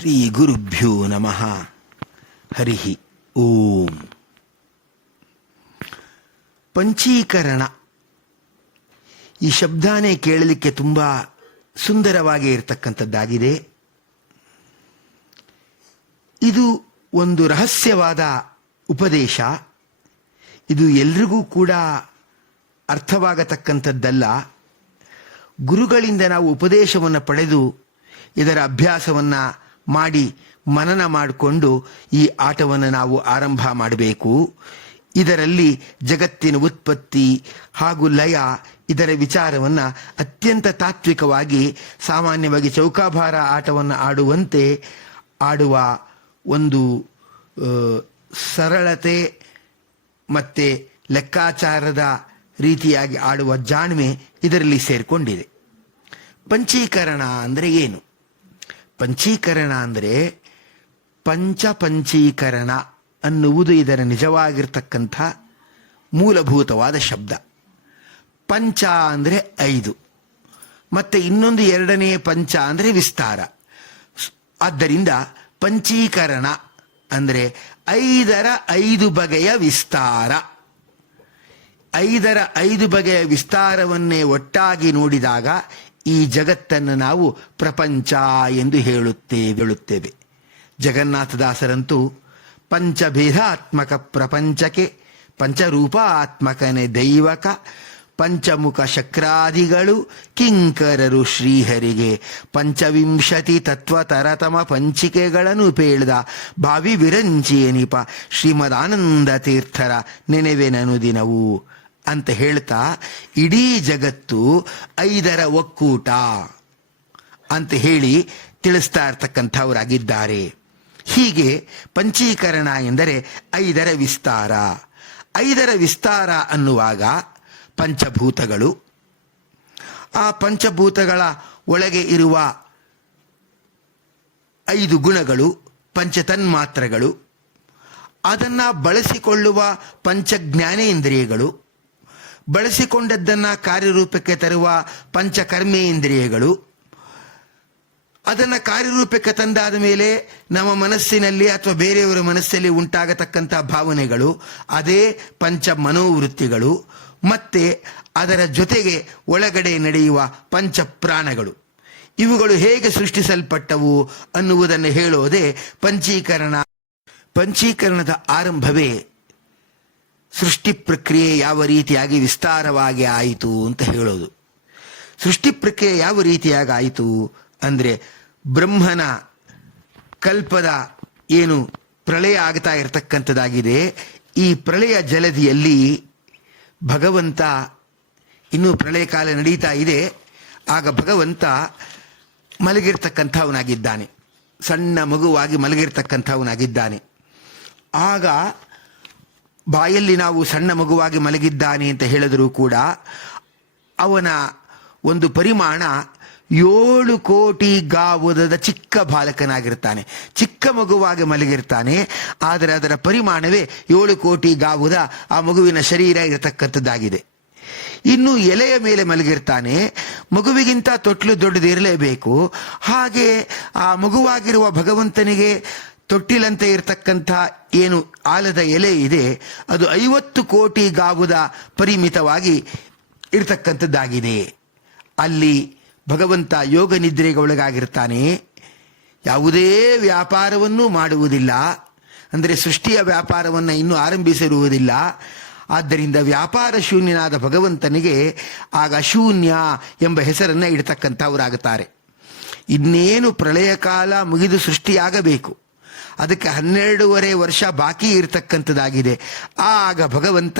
ಶ್ರೀ ಗುರುಭ್ಯೋ ನಮಃ. ಹರಿ ಓಂ. ಪಂಚೀಕರಣ ಈ ಶಬ್ದನೇ ಕೇಳಲಿಕ್ಕೆ ತುಂಬ ಸುಂದರವಾಗಿ ಇರತಕ್ಕಂಥದ್ದಾಗಿದೆ. ಇದು ಒಂದು ರಹಸ್ಯವಾದ ಉಪದೇಶ. ಇದು ಎಲ್ರಿಗೂ ಕೂಡ ಅರ್ಥವಾಗತಕ್ಕಂಥದ್ದಲ್ಲ. ಗುರುಗಳಿಂದ ನಾವು ಉಪದೇಶವನ್ನು ಪಡೆದು ಇದರ ಅಭ್ಯಾಸವನ್ನು ಮಾಡಿ ಮನನ ಮಾಡಿಕೊಂಡು ಈ ಆಟವನ್ನು ನಾವು ಆರಂಭ ಮಾಡಬೇಕು. ಇದರಲ್ಲಿ ಜಗತ್ತಿನ ಉತ್ಪತ್ತಿ ಹಾಗೂ ಲಯ ಇದರ ವಿಚಾರವನ್ನು ಅತ್ಯಂತ ತಾತ್ವಿಕವಾಗಿ, ಸಾಮಾನ್ಯವಾಗಿ ಚೌಕಾಬಾರ ಆಟವನ್ನು ಆಡುವಂತೆ ಆಡುವ ಒಂದು ಸರಳತೆ ಮತ್ತು ಲೆಕ್ಕಾಚಾರದ ರೀತಿಯಾಗಿ ಆಡುವ ಜಾಣ್ಮೆ ಇದರಲ್ಲಿ ಸೇರಿಕೊಂಡಿದೆ. ಪಂಚೀಕರಣ ಅಂದರೆ ಏನು? ಪಂಚೀಕರಣ ಅಂದರೆ ಪಂಚಪಂಚೀಕರಣ ಅನ್ನುವುದು ಇದರ ನಿಜವಾಗಿರ್ತಕ್ಕಂಥ ಮೂಲಭೂತವಾದ ಶಬ್ದ. ಪಂಚ ಅಂದರೆ 5, ಮತ್ತು ಇನ್ನೊಂದು ಎರಡನೇ ಪಂಚ ಅಂದರೆ ವಿಸ್ತಾರ. ಆದ್ದರಿಂದ ಪಂಚೀಕರಣ ಅಂದರೆ 5ರ 5 ಬಗೆಯ ವಿಸ್ತಾರ. 5ರ 5 ಬಗೆಯ ವಿಸ್ತಾರವನ್ನೇ ಒಟ್ಟಾಗಿ ನೋಡಿದಾಗ ಈ ಜಗತ್ತನ್ನು ನಾವು ಪ್ರಪಂಚ ಎಂದು ಹೇಳುತ್ತೇವೆ. ಜಗನ್ನಾಥದಾಸರಂತೂ ಪಂಚಭೇದಾತ್ಮಕ ಪ್ರಪಂಚಕ್ಕೆ ಪಂಚರೂಪಾತ್ಮಕನೇ ದೈವಕ ಪಂಚಮುಖ ಶಕ್ರಾದಿಗಳು ಕಿಂಕರರು ಶ್ರೀಹರಿಗೆ 25 ತತ್ವತರತಮ ಪಂಚಿಕೆಗಳನ್ನು ಪೇಳ್ದ ಭಾವಿ ವಿರಂಚಿ ಎನಿಪ ಶ್ರೀಮದಾನಂದ ತೀರ್ಥರ ನೆನೆವೆನನು ದಿನವು ಅಂತ ಹೇಳ್ತಾ ಇಡೀ ಜಗತ್ತು 5ರ ಒಕ್ಕೂಟ ಅಂತ ಹೇಳಿ ತಿಳಿಸ್ತಾ ಇರ್ತಕ್ಕಂಥವರಾಗಿದ್ದಾರೆ. ಹೀಗೆ ಪಂಚೀಕರಣ ಎಂದರೆ 5ರ ವಿಸ್ತಾರ. 5ರ ವಿಸ್ತಾರ ಅನ್ನುವಾಗ ಪಂಚಭೂತಗಳು, ಆ ಪಂಚಭೂತಗಳ ಒಳಗೆ ಇರುವ 5 ಗುಣಗಳು, ಪಂಚತನ್ಮಾತ್ರಗಳು, ಅದನ್ನು ಬಳಸಿಕೊಳ್ಳುವ ಪಂಚಜ್ಞಾನೇಂದ್ರಿಯಗಳು, ಬಳಸಿಕೊಂಡದ್ದನ್ನು ಕಾರ್ಯರೂಪಕ್ಕೆ ತರುವ ಪಂಚಕರ್ಮೇಂದ್ರಿಯಗಳು, ಅದನ್ನು ಕಾರ್ಯರೂಪಕ್ಕೆ ತಂದಾದ ಮೇಲೆ ನಮ್ಮ ಮನಸ್ಸಿನಲ್ಲಿ ಅಥವಾ ಬೇರೆಯವರ ಮನಸ್ಸಲ್ಲಿ ಉಂಟಾಗತಕ್ಕಂಥ ಭಾವನೆಗಳು, ಅದೇ ಪಂಚ ಮನೋವೃತ್ತಿಗಳು, ಮತ್ತೆ ಅದರ ಜೊತೆಗೆ ಒಳಗಡೆ ನಡೆಯುವ ಪಂಚ ಪ್ರಾಣಗಳು. ಇವುಗಳು ಹೇಗೆ ಸೃಷ್ಟಿಸಲ್ಪಟ್ಟವು ಅನ್ನುವುದನ್ನು ಹೇಳೋದೇ ಪಂಚೀಕರಣ. ಪಂಚೀಕರಣದ ಆರಂಭವೇ ಸೃಷ್ಟಿ ಪ್ರಕ್ರಿಯೆ ಯಾವ ರೀತಿಯಾಗಿ ವಿಸ್ತಾರವಾಗಿ ಆಯಿತು ಅಂತ ಹೇಳೋದು. ಸೃಷ್ಟಿ ಪ್ರಕ್ರಿಯೆ ಯಾವ ರೀತಿಯಾಗಿ ಆಯಿತು ಅಂದರೆ, ಬ್ರಹ್ಮನ ಕಲ್ಪದ ಏನು ಪ್ರಳಯ ಆಗ್ತಾ ಇರತಕ್ಕಂಥದ್ದಾಗಿದೆ, ಈ ಪ್ರಳಯ ಜಲದಿಯಲ್ಲಿ ಭಗವಂತ, ಇನ್ನೂ ಪ್ರಳಯ ಕಾಲ ನಡೀತಾ ಇದೆ, ಆಗ ಭಗವಂತ ಮಲಗಿರ್ತಕ್ಕಂಥವನಾಗಿದ್ದಾನೆ, ಸಣ್ಣ ಮಗುವಾಗಿ ಮಲಗಿರ್ತಕ್ಕಂಥವನಾಗಿದ್ದಾನೆ. ಆಗ ಬಾಯಲ್ಲಿ ನಾವು ಸಣ್ಣ ಮಗುವಾಗಿ ಮಲಗಿದ್ದಾನೆ ಅಂತ ಹೇಳಿದರೂ ಕೂಡ ಅವನ ಒಂದು ಪರಿಮಾಣ 7 ಕೋಟಿ ಗಾವುದದ ಚಿಕ್ಕ ಬಾಲಕನಾಗಿರ್ತಾನೆ. ಚಿಕ್ಕ ಮಗುವಾಗಿ ಮಲಗಿರ್ತಾನೆ, ಆದರೆ ಅದರ ಪರಿಮಾಣವೇ 7 ಕೋಟಿ ಗಾವುದ ಆ ಮಗುವಿನ ಶರೀರ ಇರತಕ್ಕಂಥದ್ದಾಗಿದೆ. ಇನ್ನು ಎಲೆಯ ಮೇಲೆ ಮಲಗಿರ್ತಾನೆ, ಮಗುವಿಗಿಂತ ತೊಟ್ಲು ದೊಡ್ಡದಿರಲೇಬೇಕು. ಹಾಗೆ ಆ ಮಗುವಾಗಿರುವ ಭಗವಂತನಿಗೆ ತೊಟ್ಟಿಲಂತೆ ಇರತಕ್ಕಂಥ ಏನು ಆಲದ ಎಲೆ ಇದೆ, ಅದು 50 ಕೋಟಿ ಗಾವುದ ಪರಿಮಿತವಾಗಿ ಇರತಕ್ಕಂಥದ್ದಾಗಿದೆ. ಅಲ್ಲಿ ಭಗವಂತ ಯೋಗ ನಿದ್ರೆಗೆ ಒಳಗಾಗಿರ್ತಾನೆ. ಯಾವುದೇ ವ್ಯಾಪಾರವನ್ನೂ ಮಾಡುವುದಿಲ್ಲ, ಅಂದರೆ ಸೃಷ್ಟಿಯ ವ್ಯಾಪಾರವನ್ನು ಇನ್ನೂ ಆರಂಭಿಸಿರುವುದಿಲ್ಲ. ಆದ್ದರಿಂದ ವ್ಯಾಪಾರ ಶೂನ್ಯನಾದ ಭಗವಂತನಿಗೆ ಆಗ ಶೂನ್ಯ ಎಂಬ ಹೆಸರನ್ನು ಇಡ್ತಕ್ಕಂಥವರಾಗುತ್ತಾರೆ. ಇನ್ನೇನು ಪ್ರಳಯ ಕಾಲ ಮುಗಿದು ಸೃಷ್ಟಿಯಾಗಬೇಕು, ಅದಕ್ಕೆ 12.5 ವರ್ಷ ಬಾಕಿ ಇರತಕ್ಕಂಥದ್ದಾಗಿದೆ. ಆಗ ಭಗವಂತ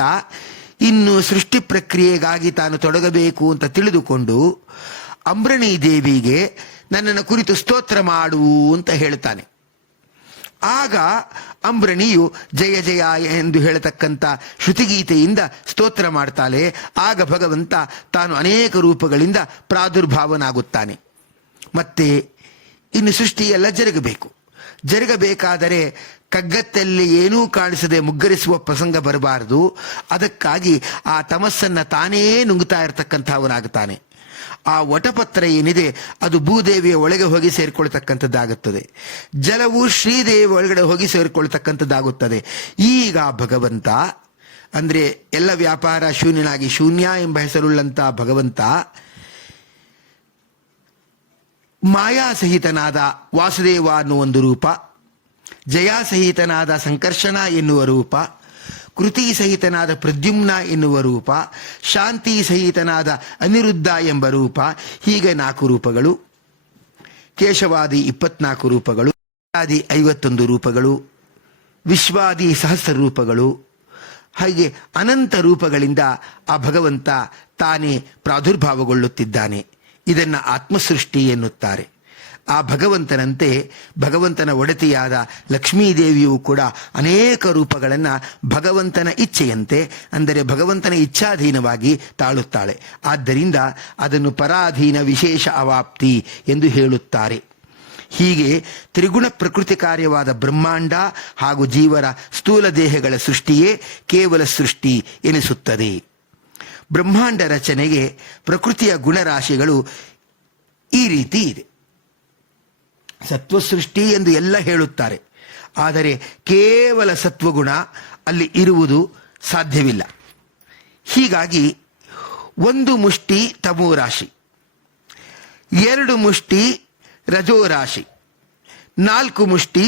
ಇನ್ನು ಸೃಷ್ಟಿ ಪ್ರಕ್ರಿಯೆಗಾಗಿ ತಾನು ತೊಡಗಬೇಕು ಅಂತ ತಿಳಿದುಕೊಂಡು ಅಂಬ್ರಣಿ ದೇವಿಗೆ ನನ್ನನ್ನು ಕುರಿತು ಸ್ತೋತ್ರ ಮಾಡು ಅಂತ ಹೇಳ್ತಾನೆ. ಆಗ ಅಂಬ್ರಣಿಯು ಜಯ ಜಯ ಎಂದು ಹೇಳತಕ್ಕಂಥ ಶ್ರುತಿಗೀತೆಯಿಂದ ಸ್ತೋತ್ರ ಮಾಡ್ತಾಳೆ. ಆಗ ಭಗವಂತ ತಾನು ಅನೇಕ ರೂಪಗಳಿಂದ ಪ್ರಾದುರ್ಭಾವನಾಗುತ್ತಾನೆ. ಮತ್ತೆ ಇನ್ನು ಸೃಷ್ಟಿ ಎಲ್ಲ ಜರುಗಬೇಕಾದರೆ ಕಗ್ಗತ್ತಲ್ಲಿ ಏನೂ ಕಾಣಿಸದೆ ಮುಗ್ಗರಿಸುವ ಪ್ರಸಂಗ ಬರಬಾರದು. ಅದಕ್ಕಾಗಿ ಆ ತಮಸ್ಸನ್ನು ತಾನೇ ನುಂಗುತ್ತಾ ಇರತಕ್ಕಂಥವನಾಗುತ್ತಾನೆ. ಆ ವಟಪತ್ರ ಏನಿದೆ ಅದು ಭೂದೇವಿಯ ಒಳಗೆ ಹೋಗಿ ಸೇರಿಕೊಳ್ತಕ್ಕಂಥದ್ದಾಗುತ್ತದೆ. ಜಲವು ಶ್ರೀದೇವಿ ಒಳಗಡೆ ಹೋಗಿ ಸೇರಿಕೊಳ್ತಕ್ಕಂಥದ್ದಾಗುತ್ತದೆ. ಈಗ ಭಗವಂತ ಅಂದರೆ ಎಲ್ಲ ವ್ಯಾಪಾರ ಶೂನ್ಯನಾಗಿ ಶೂನ್ಯ ಎಂಬ ಹೆಸರುಳ್ಳಂಥ ಭಗವಂತ ಮಾಯಾಸಹಿತನಾದ ವಾಸುದೇವ ಅನ್ನುವ ಒಂದು ರೂಪ, ಜಯಾಸಹಿತನಾದ ಸಂಕರ್ಷಣ ಎನ್ನುವ ರೂಪ, ಕೃತಿ ಸಹಿತನಾದ ಪ್ರದ್ಯುಮ್ನ ಎನ್ನುವ ರೂಪ, ಶಾಂತಿ ಸಹಿತನಾದ ಅನಿರುದ್ಧ ಎಂಬ ರೂಪ, ಹೀಗೆ 4 ರೂಪಗಳು, ಕೇಶವಾದಿ 24 ರೂಪಗಳು, ಆದಿ 51 ರೂಪಗಳು, ವಿಶ್ವಾದಿ ಸಹಸ್ರ ರೂಪಗಳು, ಹಾಗೆ ಅನಂತ ರೂಪಗಳಿಂದ ಆ ಭಗವಂತ ತಾನೇ ಪ್ರಾದುರ್ಭಾವಗೊಳ್ಳುತ್ತಿದ್ದಾನೆ. ಇದನ್ನು ಆತ್ಮಸೃಷ್ಟಿ ಎನ್ನುತ್ತಾರೆ. ಆ ಭಗವಂತನಂತೆ ಭಗವಂತನ ಒಡತಿಯಾದ ಲಕ್ಷ್ಮೀದೇವಿಯು ಕೂಡ ಅನೇಕ ರೂಪಗಳನ್ನು ಭಗವಂತನ ಇಚ್ಛೆಯಂತೆ, ಅಂದರೆ ಭಗವಂತನ ಇಚ್ಛಾಧೀನವಾಗಿ ತಾಳುತ್ತಾಳೆ. ಆದ್ದರಿಂದ ಅದನ್ನು ಪರಾಧೀನ ವಿಶೇಷ ಅವಾಪ್ತಿ ಎಂದು ಹೇಳುತ್ತಾರೆ. ಹೀಗೆ ತ್ರಿಗುಣ ಪ್ರಕೃತಿ ಕಾರ್ಯವಾದ ಬ್ರಹ್ಮಾಂಡ ಹಾಗೂ ಜೀವರ ಸ್ಥೂಲ ದೇಹಗಳ ಸೃಷ್ಟಿಯೇ ಕೇವಲ ಸೃಷ್ಟಿ ಎನಿಸುತ್ತದೆ. ಬ್ರಹ್ಮಾಂಡ ರಚನೆಗೆ ಪ್ರಕೃತಿಯ ಗುಣರಾಶಿಗಳು ಈ ರೀತಿ ಇದೆ. ಸತ್ವಸೃಷ್ಟಿ ಎಂದು ಎಲ್ಲ ಹೇಳುತ್ತಾರೆ, ಆದರೆ ಕೇವಲ ಸತ್ವಗುಣ ಅಲ್ಲಿ ಇರುವುದು ಸಾಧ್ಯವಿಲ್ಲ. ಹೀಗಾಗಿ 1 ಮುಷ್ಟಿ ತಮೋ ರಾಶಿ, 2 ಮುಷ್ಟಿ ರಜೋರಾಶಿ, 4 ಮುಷ್ಟಿ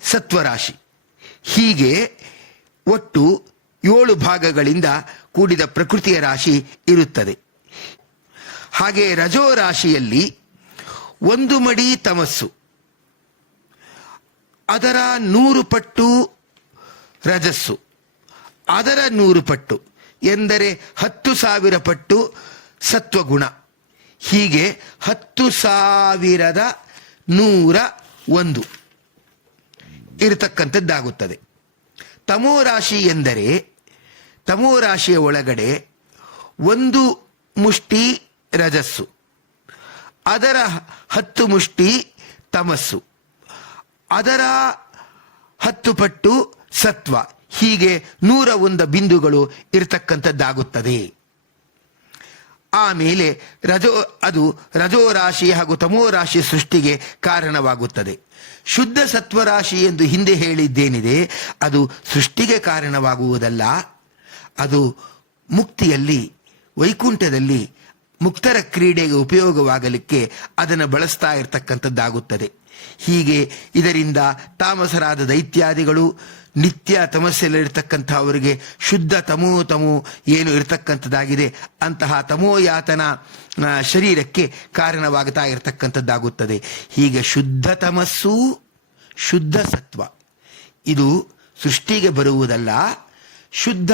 ಸತ್ವರಾಶಿ, ಹೀಗೆ ಒಟ್ಟು 7 ಭಾಗಗಳಿಂದ ಕೂಡಿದ ಪ್ರಕೃತಿಯ ರಾಶಿ ಇರುತ್ತದೆ. ಹಾಗೆ ರಜೋರಾಶಿಯಲ್ಲಿ 1 ಮಡಿ ತಮಸ್ಸು, ಅದರ 100 ಪಟ್ಟು ರಜಸ್ಸು, ಅದರ 100 ಪಟ್ಟು ಎಂದರೆ 10,000 ಪಟ್ಟು ಸತ್ವಗುಣ, ಹೀಗೆ 10,101 ಇರತಕ್ಕಂಥದ್ದಾಗುತ್ತದೆ. ತಮೋ ರಾಶಿ ಎಂದರೆ ತಮೋ ರಾಶಿಯ ಒಳಗಡೆ 1 ಮುಷ್ಟಿ ರಜಸ್ಸು, ಅದರ 10 ಮುಷ್ಟಿ ತಮಸ್ಸು, ಅದರ 10 ಪಟ್ಟು ಸತ್ವ, ಹೀಗೆ 101 ಬಿಂದುಗಳು ಇರತಕ್ಕಂಥದ್ದಾಗುತ್ತದೆ. ಆಮೇಲೆ ಅದು ರಜೋರಾಶಿ ಹಾಗೂ ತಮೋ ರಾಶಿ ಸೃಷ್ಟಿಗೆ ಕಾರಣವಾಗುತ್ತದೆ. ಶುದ್ಧ ಸತ್ವರಾಶಿ ಎಂದು ಹಿಂದೆ ಹೇಳಿದ್ದೇನಿದೆ, ಅದು ಸೃಷ್ಟಿಗೆ ಕಾರಣವಾಗುವುದಲ್ಲ, ಅದು ಮುಕ್ತಿಯಲ್ಲಿ ವೈಕುಂಠದಲ್ಲಿ ಮುಕ್ತರ ಕ್ರೀಡೆಗೆ ಉಪಯೋಗವಾಗಲಿಕ್ಕೆ ಅದನ್ನು ಬಳಸ್ತಾ ಇರತಕ್ಕಂಥದ್ದಾಗುತ್ತದೆ. ಹೀಗೆ ಇದರಿಂದ ತಾಮಸರಾದ ದೈತ್ಯಾದಿಗಳು ನಿತ್ಯ ತಮಸ್ಸೆಯಲ್ಲಿರ್ತಕ್ಕಂಥ ಅವರಿಗೆ ಶುದ್ಧ ತಮೋ ಏನು ಇರತಕ್ಕಂಥದ್ದಾಗಿದೆ ಅಂತಹ ತಮೋಯಾತನ ಶರೀರಕ್ಕೆ ಕಾರಣವಾಗ್ತಾ ಇರತಕ್ಕಂಥದ್ದಾಗುತ್ತದೆ. ಹೀಗೆ ಶುದ್ಧ ತಮಸ್ಸು ಶುದ್ಧ ಸತ್ವ ಇದು ಸೃಷ್ಟಿಗೆ ಬರುವುದಲ್ಲ. ಶುದ್ಧ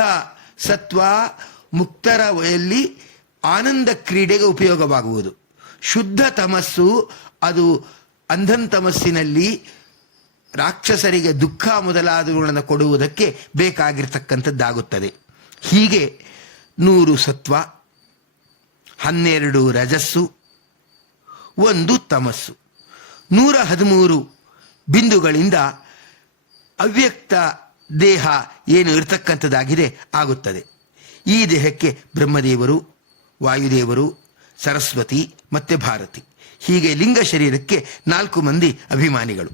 ಸತ್ವ ಮುಕ್ತರಲ್ಲಿ ಆನಂದ ಕ್ರೀಡೆಗೆ ಉಪಯೋಗವಾಗುವುದು. ಶುದ್ಧ ತಮಸ್ಸು ಅದು ಅಂಧನ್ ತಮಸ್ಸಿನಲ್ಲಿ ರಾಕ್ಷಸರಿಗೆ ದುಃಖ ಮೊದಲಾದವುಗಳನ್ನು ಕೊಡುವುದಕ್ಕೆ ಬೇಕಾಗಿರ್ತಕ್ಕಂಥದ್ದಾಗುತ್ತದೆ. ಹೀಗೆ 100 ಸತ್ವ, 12 ರಜಸ್ಸು, 1 ತಮಸ್ಸು, 113 ಬಿಂದುಗಳಿಂದ ಅವ್ಯಕ್ತ ದೇಹ ಏನು ಇರತಕ್ಕಂಥದ್ದಾಗಿದೆ ಆಗುತ್ತದೆ. ಈ ದೇಹಕ್ಕೆ ಬ್ರಹ್ಮದೇವರು, ವಾಯುದೇವರು, ಸರಸ್ವತಿ ಮತ್ತು ಭಾರತಿ, ಹೀಗೆ ಲಿಂಗ ಶರೀರಕ್ಕೆ 4 ಮಂದಿ ಅಭಿಮಾನಿಗಳು.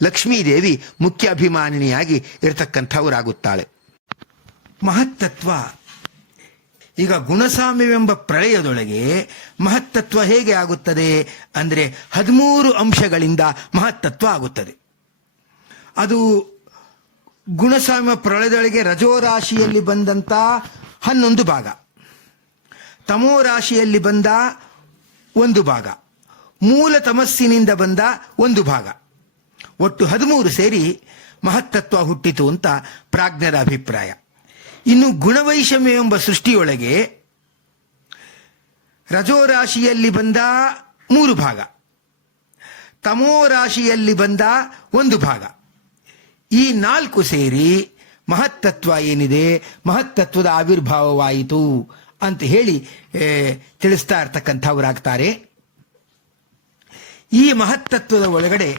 ಲಕ್ಷ್ಮೀದೇವಿ ಮುಖ್ಯ ಅಭಿಮಾನಿನಿಯಾಗಿ ಇರತಕ್ಕಂಥವರಾಗುತ್ತಾಳೆ. ಮಹತ್ತತ್ವ ಈಗ ಗುಣಸಾಮ್ಯವೆಂಬ ಪ್ರಳಯದೊಳಗೆ ಮಹತ್ತತ್ವ ಹೇಗೆ ಆಗುತ್ತದೆ ಅಂದರೆ 13 ಅಂಶಗಳಿಂದ ಮಹತ್ತತ್ವ ಆಗುತ್ತದೆ. ಅದು ಗುಣಸಾಮ್ಯ ಪ್ರಳಯದೊಳಗೆ ರಜೋರಾಶಿಯಲ್ಲಿ ಬಂದಂಥ 11 ಭಾಗ, ತಮೋ ರಾಶಿಯಲ್ಲಿ ಬಂದ 1 ಭಾಗ, ಮೂಲ ತಮಸ್ಸಿನಿಂದ ಬಂದ 1 ಭಾಗ, ಒಟ್ಟು 13 ಸೇರಿ ಮಹತ್ತತ್ವ ಹುಟ್ಟಿತು ಅಂತ ಪ್ರಾಜ್ಞರ ಅಭಿಪ್ರಾಯ. ಇನ್ನು ಗುಣವೈಷಮ್ಯ ಎಂಬ ಸೃಷ್ಟಿಯೊಳಗೆ ರಜೋರಾಶಿಯಲ್ಲಿ ಬಂದ 3 ಭಾಗ, ತಮೋ ರಾಶಿಯಲ್ಲಿ ಬಂದ 1 ಭಾಗ, ಈ 4 ಸೇರಿ ಮಹತ್ತತ್ವ ಏನಿದೆ ಮಹತ್ತತ್ವದ ಆವಿರ್ಭಾವವಾಯಿತು ಅಂತ ಹೇಳಿ ತಿಳಿಸ್ತಾ ಇರ್ತಕ್ಕಂಥವರಾಗ್ತಾರೆ. ಈ ಮಹತ್ತತ್ವದ ಒಳಗಡೆ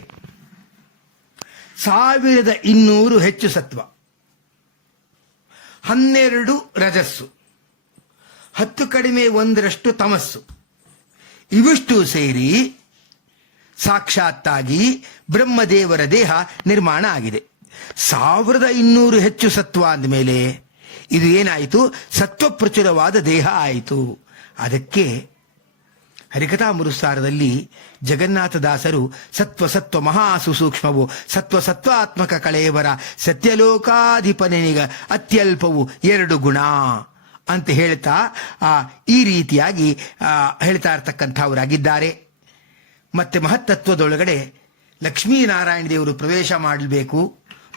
1200 ಹೆಚ್ಚು ಸತ್ವ, 12 ರಜಸ್ಸು, 10 ಕಡಿಮೆ 1ರಷ್ಟು ತಮಸ್ಸು, ಇವಿಷ್ಟು ಸೇರಿ ಸಾಕ್ಷಾತ್ತಾಗಿ ಬ್ರಹ್ಮದೇವರ ದೇಹ ನಿರ್ಮಾಣ ಆಗಿದೆ. 1200 ಹೆಚ್ಚು ಸತ್ವ ಅಂದಮೇಲೆ ಇದು ಏನಾಯಿತು? ಸತ್ವ ಪ್ರಚುರವಾದ ದೇಹ ಆಯಿತು. ಅದಕ್ಕೆ ಹರಿಕಥಾಮೃತಸಾರದಲ್ಲಿ ಜಗನ್ನಾಥದಾಸರು ಸತ್ವ ಸತ್ವ ಮಹಾಸು ಸೂಕ್ಷ್ಮವು ಸತ್ವ ಸತ್ವಾತ್ಮಕ ಕಳೆಯವರ ಸತ್ಯಲೋಕಾಧಿಪನಿಗ ಅತ್ಯಲ್ಪವು 2 ಗುಣ ಅಂತ ಹೇಳ್ತಾ ಈ ರೀತಿಯಾಗಿ ಹೇಳ್ತಾ ಇರ್ತಕ್ಕಂಥವರಾಗಿದ್ದಾರೆ. ಮತ್ತೆ ಮಹತ್ತತ್ವದೊಳಗಡೆ ಲಕ್ಷ್ಮೀನಾರಾಯಣ ದೇವರು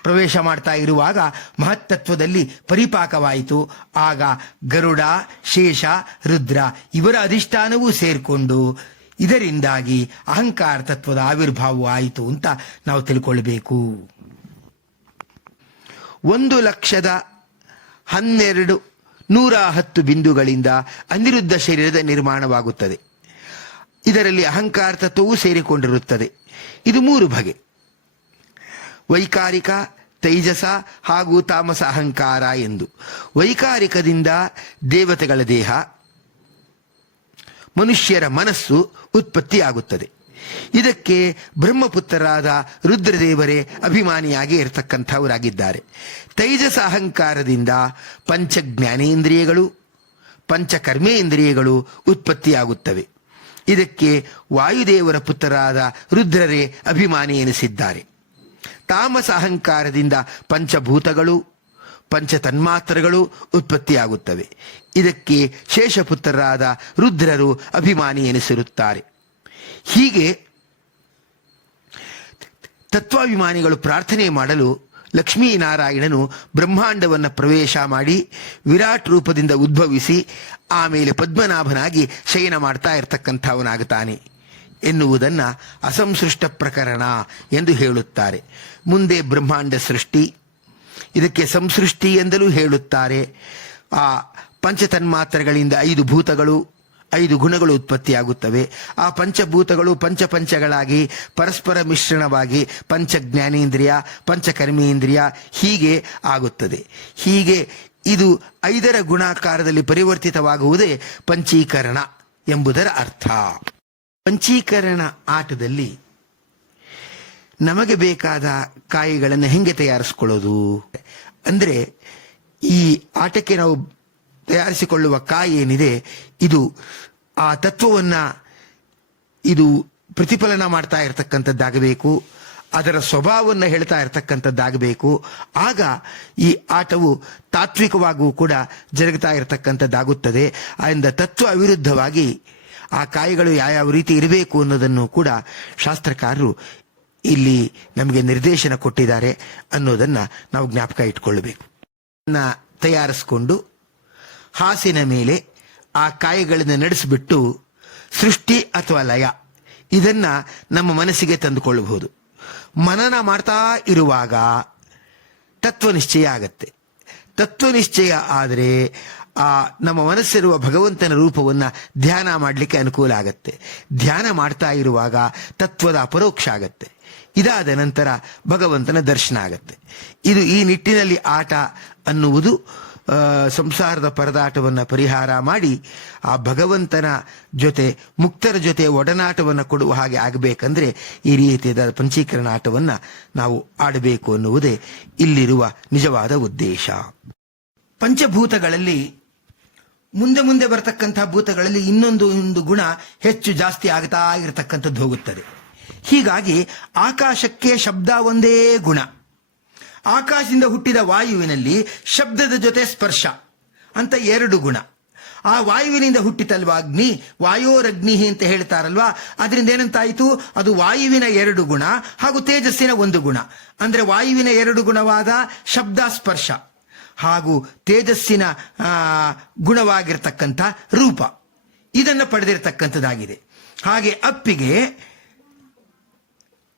ಪ್ರವೇಶ ಮಾಡ್ತಾ ಇರುವಾಗ ಮಹತ್ತತ್ವದಲ್ಲಿ ಪರಿಪಾಕವಾಯಿತು. ಆಗ ಗರುಡ, ಶೇಷ, ರುದ್ರ ಇವರ ಅಧಿಷ್ಠಾನವೂ ಸೇರಿಕೊಂಡು ಇದರಿಂದಾಗಿ ಅಹಂಕಾರ ತತ್ವದ ಆವಿರ್ಭಾವ ಆಯಿತು ಅಂತ ನಾವು ತಿಳ್ಕೊಳ್ಬೇಕು. 1,12,110 ಬಿಂದುಗಳಿಂದ ಅನಿರುದ್ಧ ಶರೀರದ ನಿರ್ಮಾಣವಾಗುತ್ತದೆ. ಇದರಲ್ಲಿ ಅಹಂಕಾರ ತತ್ವವೂ ಸೇರಿಕೊಂಡಿರುತ್ತದೆ. ಇದು 3 ಬಗೆ: ವೈಕಾರಿಕ, ತೈಜಸ ಹಾಗೂ ತಾಮಸ ಅಹಂಕಾರ ಎಂದು. ವೈಕಾರಿಕದಿಂದ ದೇವತೆಗಳ ದೇಹ, ಮನುಷ್ಯರ ಮನಸ್ಸು ಉತ್ಪತ್ತಿಯಾಗುತ್ತದೆ. ಇದಕ್ಕೆ ಬ್ರಹ್ಮಪುತ್ರರಾದ ರುದ್ರದೇವರೇ ಅಭಿಮಾನಿಯಾಗಿ ಇರತಕ್ಕಂಥವರಾಗಿದ್ದಾರೆ. ತೈಜಸ ಅಹಂಕಾರದಿಂದ ಪಂಚ ಜ್ಞಾನೇಂದ್ರಿಯಗಳು, ಪಂಚಕರ್ಮೇಂದ್ರಿಯಗಳು ಉತ್ಪತ್ತಿಯಾಗುತ್ತವೆ. ಇದಕ್ಕೆ ವಾಯುದೇವರ ಪುತ್ರರಾದ ರುದ್ರರೇ ಅಭಿಮಾನಿ ಎನಿಸಿದ್ದಾರೆ. ತಾಮಸ ಅಹಂಕಾರದಿಂದ ಪಂಚಭೂತಗಳು, ಪಂಚತನ್ಮಾತ್ರಗಳು ಉತ್ಪತ್ತಿಯಾಗುತ್ತವೆ. ಇದಕ್ಕೆ ಶೇಷಪುತ್ರರಾದ ರುದ್ರರು ಅಭಿಮಾನಿ ಎನಿಸಿರುತ್ತಾರೆ. ಹೀಗೆ ತತ್ವಾಭಿಮಾನಿಗಳು ಪ್ರಾರ್ಥನೆ ಮಾಡಲು ಲಕ್ಷ್ಮೀನಾರಾಯಣನು ಬ್ರಹ್ಮಾಂಡವನ್ನು ಪ್ರವೇಶ ಮಾಡಿ ವಿರಾಟ್ ರೂಪದಿಂದ ಉದ್ಭವಿಸಿ ಆಮೇಲೆ ಪದ್ಮನಾಭನಾಗಿ ಶಯನ ಮಾಡ್ತಾ ಇರತಕ್ಕಂಥವನಾಗುತ್ತಾನೆ ಎನ್ನುವುದನ್ನು ಅಸಂಸೃಷ್ಟ ಪ್ರಕರಣ ಎಂದು ಹೇಳುತ್ತಾರೆ. ಮುಂದೆ ಬ್ರಹ್ಮಾಂಡ ಸೃಷ್ಟಿ, ಇದಕ್ಕೆ ಸಂಸೃಷ್ಟಿ ಎಂದಲೂ ಹೇಳುತ್ತಾರೆ. ಆ ಪಂಚತನ್ಮಾತ್ರಗಳಿಂದ 5 ಭೂತಗಳು, 5 ಗುಣಗಳು ಉತ್ಪತ್ತಿಯಾಗುತ್ತವೆ. ಆ ಪಂಚಭೂತಗಳು ಪಂಚಪಂಚಗಳಾಗಿ ಪರಸ್ಪರ ಮಿಶ್ರಣವಾಗಿ ಪಂಚ ಜ್ಞಾನೇಂದ್ರಿಯ, ಪಂಚಕರ್ಮೇಂದ್ರಿಯ ಹೀಗೆ ಆಗುತ್ತದೆ. ಹೀಗೆ ಇದು 5ರ ಗುಣಾಕಾರದಲ್ಲಿ ಪರಿವರ್ತಿತವಾಗುವುದೇ ಪಂಚೀಕರಣ ಎಂಬುದರ ಅರ್ಥ. ಪಂಚೀಕರಣ ಆಟದಲ್ಲಿ ನಮಗೆ ಬೇಕಾದ ಕಾಯಿಗಳನ್ನು ಹೆಂಗೆ ತಯಾರಿಸ್ಕೊಳ್ಳೋದು ಅಂದರೆ, ಈ ಆಟಕ್ಕೆ ನಾವು ತಯಾರಿಸಿಕೊಳ್ಳುವ ಕಾಯಿ ಏನಿದೆ ಇದು ಆ ತತ್ವವನ್ನು ಇದು ಪ್ರತಿಫಲನ ಮಾಡ್ತಾ ಇರತಕ್ಕಂಥದ್ದಾಗಬೇಕು, ಅದರ ಸ್ವಭಾವವನ್ನು ಹೇಳ್ತಾ ಇರತಕ್ಕಂಥದ್ದಾಗಬೇಕು. ಆಗ ಈ ಆಟವು ತಾತ್ವಿಕವಾಗೂ ಕೂಡ ಜರುಗುತ್ತಾ ಇರತಕ್ಕಂಥದ್ದಾಗುತ್ತದೆ. ಆದ್ದರಿಂದ ತತ್ವ ವಿರುದ್ಧವಾಗಿ ಆ ಕಾಯಿಗಳು ಯಾವ ರೀತಿ ಇರಬೇಕು ಅನ್ನೋದನ್ನು ಕೂಡ ಶಾಸ್ತ್ರಕಾರರು ಇಲ್ಲಿ ನಮಗೆ ನಿರ್ದೇಶನ ಕೊಟ್ಟಿದ್ದಾರೆ ಅನ್ನೋದನ್ನು ನಾವು ಜ್ಞಾಪಕ ಇಟ್ಕೊಳ್ಬೇಕು. ತಯಾರಿಸಿಕೊಂಡು ಹಾಸಿನ ಮೇಲೆ ಆ ಕಾಯಿಗಳನ್ನು ನಡೆಸಿಬಿಟ್ಟು ಸೃಷ್ಟಿ ಅಥವಾ ಲಯ ಇದನ್ನ ನಮ್ಮ ಮನಸ್ಸಿಗೆ ತಂದುಕೊಳ್ಳಬಹುದು. ಮನನ ಮಾಡ್ತಾ ಇರುವಾಗ ತತ್ವನಿಶ್ಚಯ ಆಗತ್ತೆ. ತತ್ವನಿಶ್ಚಯ ಆದರೆ ನಮ್ಮ ಮನಸ್ಸಿರುವ ಭಗವಂತನ ರೂಪವನ್ನು ಧ್ಯಾನ ಮಾಡಲಿಕ್ಕೆ ಅನುಕೂಲ ಆಗತ್ತೆ. ಧ್ಯಾನ ಮಾಡ್ತಾ ಇರುವಾಗ ತತ್ವದ ಅಪರೋಕ್ಷ ಆಗತ್ತೆ. ಇದಾದ ನಂತರ ಭಗವಂತನ ದರ್ಶನ ಆಗತ್ತೆ. ಇದು ಈ ನಿಟ್ಟಿನಲ್ಲಿ ಆಟ ಅನ್ನುವುದು ಸಂಸಾರದ ಪರದಾಟವನ್ನು ಪರಿಹಾರ ಮಾಡಿ ಆ ಭಗವಂತನ ಜೊತೆ ಮುಕ್ತರ ಜೊತೆ ಒಡನಾಟವನ್ನು ಕೊಡುವ ಹಾಗೆ ಆಗಬೇಕಂದ್ರೆ ಈ ರೀತಿಯಾದ ಪಂಚೀಕರಣ ಆಟವನ್ನು ನಾವು ಆಡಬೇಕು ಅನ್ನುವುದೇ ಇಲ್ಲಿರುವ ನಿಜವಾದ ಉದ್ದೇಶ. ಪಂಚಭೂತಗಳಲ್ಲಿ ಮುಂದೆ ಬರತಕ್ಕಂಥ ಭೂತಗಳಲ್ಲಿ ಇನ್ನೊಂದು ಗುಣ ಹೆಚ್ಚು ಜಾಸ್ತಿ ಆಗ್ತಾ ಇರತಕ್ಕಂಥದ್ದು ಹೋಗುತ್ತದೆ. ಹೀಗಾಗಿ ಆಕಾಶಕ್ಕೆ ಶಬ್ದ ಒಂದೇ ಗುಣ. ಆಕಾಶದಿಂದ ಹುಟ್ಟಿದ ವಾಯುವಿನಲ್ಲಿ ಶಬ್ದದ ಜೊತೆ ಸ್ಪರ್ಶ ಅಂತ 2 ಗುಣ. ಆ ವಾಯುವಿನಿಂದ ಹುಟ್ಟಿತಲ್ವಾ ಅಗ್ನಿ, ವಾಯೋರಗ್ನಿ ಅಂತ ಹೇಳ್ತಾರಲ್ವಾ, ಅದರಿಂದ ಏನಂತಾಯಿತು? ಅದು ವಾಯುವಿನ 2 ಗುಣ ಹಾಗೂ ತೇಜಸ್ಸಿನ 1 ಗುಣ. ಅಂದ್ರೆ ವಾಯುವಿನ 2 ಗುಣವಾದ ಶಬ್ದ ಸ್ಪರ್ಶ ಹಾಗೂ ತೇಜಸ್ಸಿನ ಗುಣವಾಗಿರ್ತಕ್ಕಂಥ ರೂಪ ಇದನ್ನು ಪಡೆದಿರತಕ್ಕಂಥದ್ದಾಗಿದೆ. ಹಾಗೆ ಅಪ್ಪಿಗೆ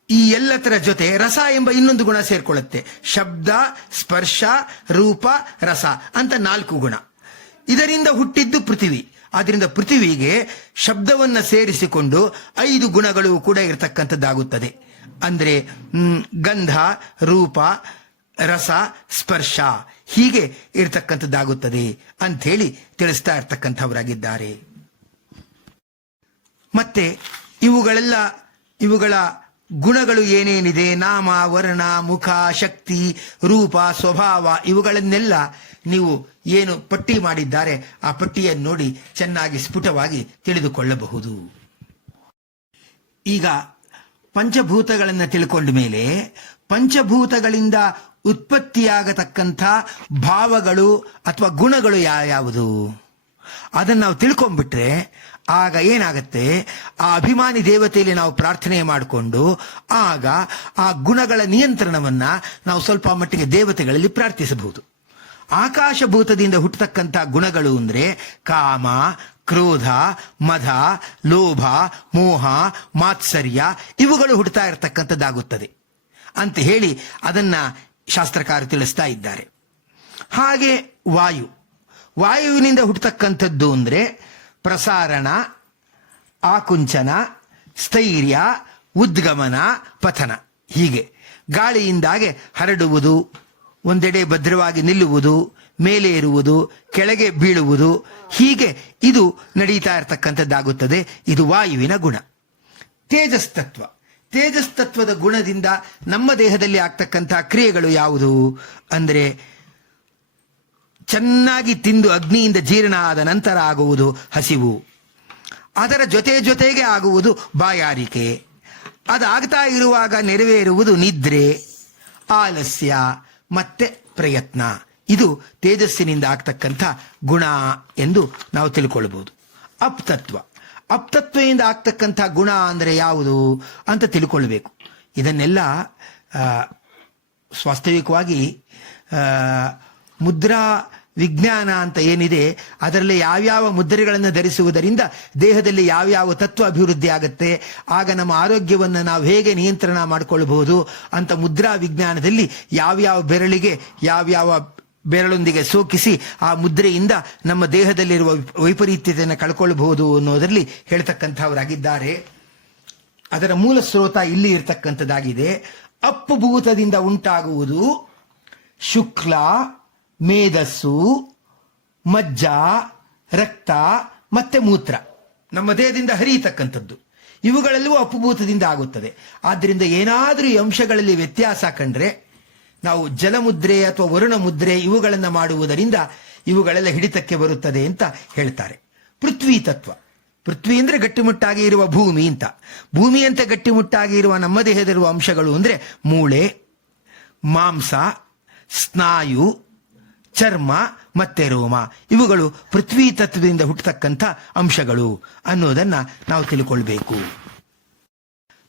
ಈ ಎಲ್ಲದರ ಜೊತೆ ರಸ ಎಂಬ ಇನ್ನೊಂದು ಗುಣ ಸೇರ್ಕೊಳ್ಳುತ್ತೆ. ಶಬ್ದ, ಸ್ಪರ್ಶ, ರೂಪ, ರಸ ಅಂತ 4 ಗುಣ. ಇದರಿಂದ ಹುಟ್ಟಿದ್ದು ಪೃಥ್ವಿ. ಆದ್ರಿಂದ ಪೃಥ್ವಿಗೆ ಶಬ್ದವನ್ನು ಸೇರಿಸಿಕೊಂಡು 5 ಗುಣಗಳು ಕೂಡ ಇರತಕ್ಕಂಥದ್ದಾಗುತ್ತದೆ. ಅಂದ್ರೆ ಗಂಧ, ರೂಪ, ರಸ, ಸ್ಪರ್ಶ ಹೀಗೆ ಇರತಕ್ಕಂಥದ್ದಾಗುತ್ತದೆ ಅಂಥೇಳಿ ತಿಳಿಸ್ತಾ ಇರ್ತಕ್ಕಂಥವರಾಗಿದ್ದಾರೆ. ಮತ್ತೆ ಇವುಗಳ ಗುಣಗಳು ಏನೇನಿದೆ, ನಾಮ, ವರ್ಣ, ಮುಖ, ಶಕ್ತಿ, ರೂಪ, ಸ್ವಭಾವ, ಇವುಗಳನ್ನೆಲ್ಲ ನೀವು ಏನು ಪಟ್ಟಿ ಮಾಡಿದ್ದಾರೆ ಆ ಪಟ್ಟಿಯನ್ನು ನೋಡಿ ಚೆನ್ನಾಗಿ ಸ್ಫುಟವಾಗಿ ತಿಳಿದುಕೊಳ್ಳಬಹುದು. ಈಗ ಪಂಚಭೂತಗಳನ್ನು ತಿಳ್ಕೊಂಡ ಮೇಲೆ ಪಂಚಭೂತಗಳಿಂದ ಉತ್ಪತ್ತಿಯಾಗತಕ್ಕಂಥ ಭಾವಗಳು ಅಥವಾ ಗುಣಗಳು ಯಾವುದು ಅದನ್ನು ನಾವು ತಿಳ್ಕೊಂಡ್ಬಿಟ್ರೆ ಆಗ ಏನಾಗತ್ತೆ, ಆ ಅಭಿಮಾನಿ ದೇವತೆಯಲ್ಲಿ ನಾವು ಪ್ರಾರ್ಥನೆ ಮಾಡಿಕೊಂಡು ಆಗ ಆ ಗುಣಗಳ ನಿಯಂತ್ರಣವನ್ನ ನಾವು ಸ್ವಲ್ಪ ಮಟ್ಟಿಗೆ ದೇವತೆಗಳಲ್ಲಿ ಪ್ರಾರ್ಥಿಸಬಹುದು. ಆಕಾಶಭೂತದಿಂದ ಹುಟ್ಟತಕ್ಕಂಥ ಗುಣಗಳು ಅಂದ್ರೆ ಕಾಮ, ಕ್ರೋಧ, ಮದ, ಲೋಭ, ಮೋಹ, ಮಾತ್ಸರ್ಯ ಇವುಗಳು ಹುಟ್ಟುತ್ತಾ ಇರತಕ್ಕಂಥದ್ದಾಗುತ್ತದೆ ಅಂತ ಹೇಳಿ ಅದನ್ನ ಶಾಸ್ತ್ರಕಾರರು ತಿಳಿಸ್ತಾ ಇದ್ದಾರೆ. ಹಾಗೆ ವಾಯುವಿನಿಂದ ಹುಟ್ಟತಕ್ಕಂಥದ್ದು ಅಂದ್ರೆ ಪ್ರಸಾರಣ, ಆಕುಂಚನ, ಸ್ಥೈರ್ಯ, ಉದ್ಗಮನ, ಪತನ. ಹೀಗೆ ಗಾಳಿಯಿಂದಾಗೆ ಹರಡುವುದು, ಒಂದೆಡೆ ಭದ್ರವಾಗಿ ನಿಲ್ಲುವುದು, ಮೇಲೆ ಇರುವುದು, ಕೆಳಗೆ ಬೀಳುವುದು, ಹೀಗೆ ಇದು ನಡೀತಾ ಇರತಕ್ಕಂಥದ್ದಾಗುತ್ತದೆ. ಇದು ವಾಯುವಿನ ಗುಣ. ತೇಜಸ್ತತ್ವದ ಗುಣದಿಂದ ನಮ್ಮ ದೇಹದಲ್ಲಿ ಆಗ್ತಕ್ಕಂಥ ಕ್ರಿಯೆಗಳು ಯಾವುದು ಅಂದರೆ ಚೆನ್ನಾಗಿ ತಿಂದು ಅಗ್ನಿಯಿಂದ ಜೀರ್ಣ ಆದ ನಂತರ ಆಗುವುದು ಹಸಿವು, ಅದರ ಜೊತೆಗೆ ಆಗುವುದು ಬಾಯಾರಿಕೆ, ಅದಾಗ್ತಾ ಇರುವಾಗ ನೆರವೇರುವುದು ನಿದ್ರೆ, ಆಲಸ್ಯ ಮತ್ತೆ ಪ್ರಯತ್ನ. ಇದು ತೇಜಸ್ಸಿನಿಂದ ಆಗ್ತಕ್ಕಂಥ ಗುಣ ಎಂದು ನಾವು ತಿಳ್ಕೊಳ್ಬಹುದು. ಅಪ್ತತ್ವದಿಂದ ಆಗ್ತಕ್ಕಂಥ ಗುಣ ಅಂದರೆ ಯಾವುದು ಅಂತ ತಿಳ್ಕೊಳ್ಬೇಕು. ಇದನ್ನೆಲ್ಲ ವಾಸ್ತವಿಕವಾಗಿ ಮುದ್ರಾ ವಿಜ್ಞಾನ ಅಂತ ಏನಿದೆ ಅದರಲ್ಲಿ ಯಾವ್ಯಾವ ಮುದ್ರೆಗಳನ್ನು ಧರಿಸುವುದರಿಂದ ದೇಹದಲ್ಲಿ ಯಾವ್ಯಾವ ತತ್ವ ಅಭಿವೃದ್ಧಿ ಆಗುತ್ತೆ, ಆಗ ನಮ್ಮ ಆರೋಗ್ಯವನ್ನು ನಾವು ಹೇಗೆ ನಿಯಂತ್ರಣ ಮಾಡಿಕೊಳ್ಬಹುದು ಅಂತ ಮುದ್ರಾ ವಿಜ್ಞಾನದಲ್ಲಿ ಯಾವ್ಯಾವ ಬೆರಳಿಗೆ ಯಾವ್ಯಾವ ಬೆರಳೊಂದಿಗೆ ಸೋಕಿಸಿ ಆ ಮುದ್ರೆಯಿಂದ ನಮ್ಮ ದೇಹದಲ್ಲಿರುವ ವೈಪರೀತ್ಯತೆಯನ್ನು ಕಳ್ಕೊಳ್ಬಹುದು ಅನ್ನೋದರಲ್ಲಿ ಹೇಳ್ತಕ್ಕಂಥವರಾಗಿದ್ದಾರೆ. ಅದರ ಮೂಲ ಸ್ರೋತ ಇಲ್ಲಿ ಇರ್ತಕ್ಕಂಥದ್ದಾಗಿದೆ. ಅಪ್ಪುಭೂತದಿಂದ ಉಂಟಾಗುವುದು ಶುಕ್ಲ, ಮೇಧಸ್ಸು, ಮಜ್ಜ, ರಕ್ತ ಮತ್ತೆ ಮೂತ್ರ ನಮ್ಮ ದೇಹದಿಂದ ಹರಿಯತಕ್ಕಂಥದ್ದು. ಇವುಗಳೆಲ್ಲವೂ ಅಪ್ಪುಭೂತದಿಂದ ಆಗುತ್ತದೆ. ಆದ್ದರಿಂದ ಏನಾದರೂ ಈ ಅಂಶಗಳಲ್ಲಿ ವ್ಯತ್ಯಾಸ ಕಂಡ್ರೆ ನಾವು ಜಲಮುದ್ರೆ ಅಥವಾ ವರುಣ ಮುದ್ರೆ ಇವುಗಳನ್ನು ಮಾಡುವುದರಿಂದ ಇವುಗಳೆಲ್ಲ ಹಿಡಿತಕ್ಕೆ ಬರುತ್ತದೆ ಅಂತ ಹೇಳ್ತಾರೆ. ಪೃಥ್ವಿ ಅಂದ್ರೆ ಗಟ್ಟಿಮುಟ್ಟಾಗಿ ಇರುವ ಭೂಮಿ ಅಂತ. ಭೂಮಿಯಂತೆ ಗಟ್ಟಿಮುಟ್ಟಾಗಿ ಇರುವ ನಮ್ಮ ದೇಹದಲ್ಲಿರುವ ಅಂಶಗಳು ಅಂದ್ರೆ ಮೂಳೆ, ಮಾಂಸ, ಸ್ನಾಯು, ಚರ್ಮ ಮತ್ತೆ ರೋಮ. ಇವುಗಳು ಪೃಥ್ವಿ ತತ್ವದಿಂದ ಹುಟ್ಟತಕ್ಕಂಥ ಅಂಶಗಳು ಅನ್ನೋದನ್ನ ನಾವು ತಿಳ್ಕೊಳ್ಬೇಕು.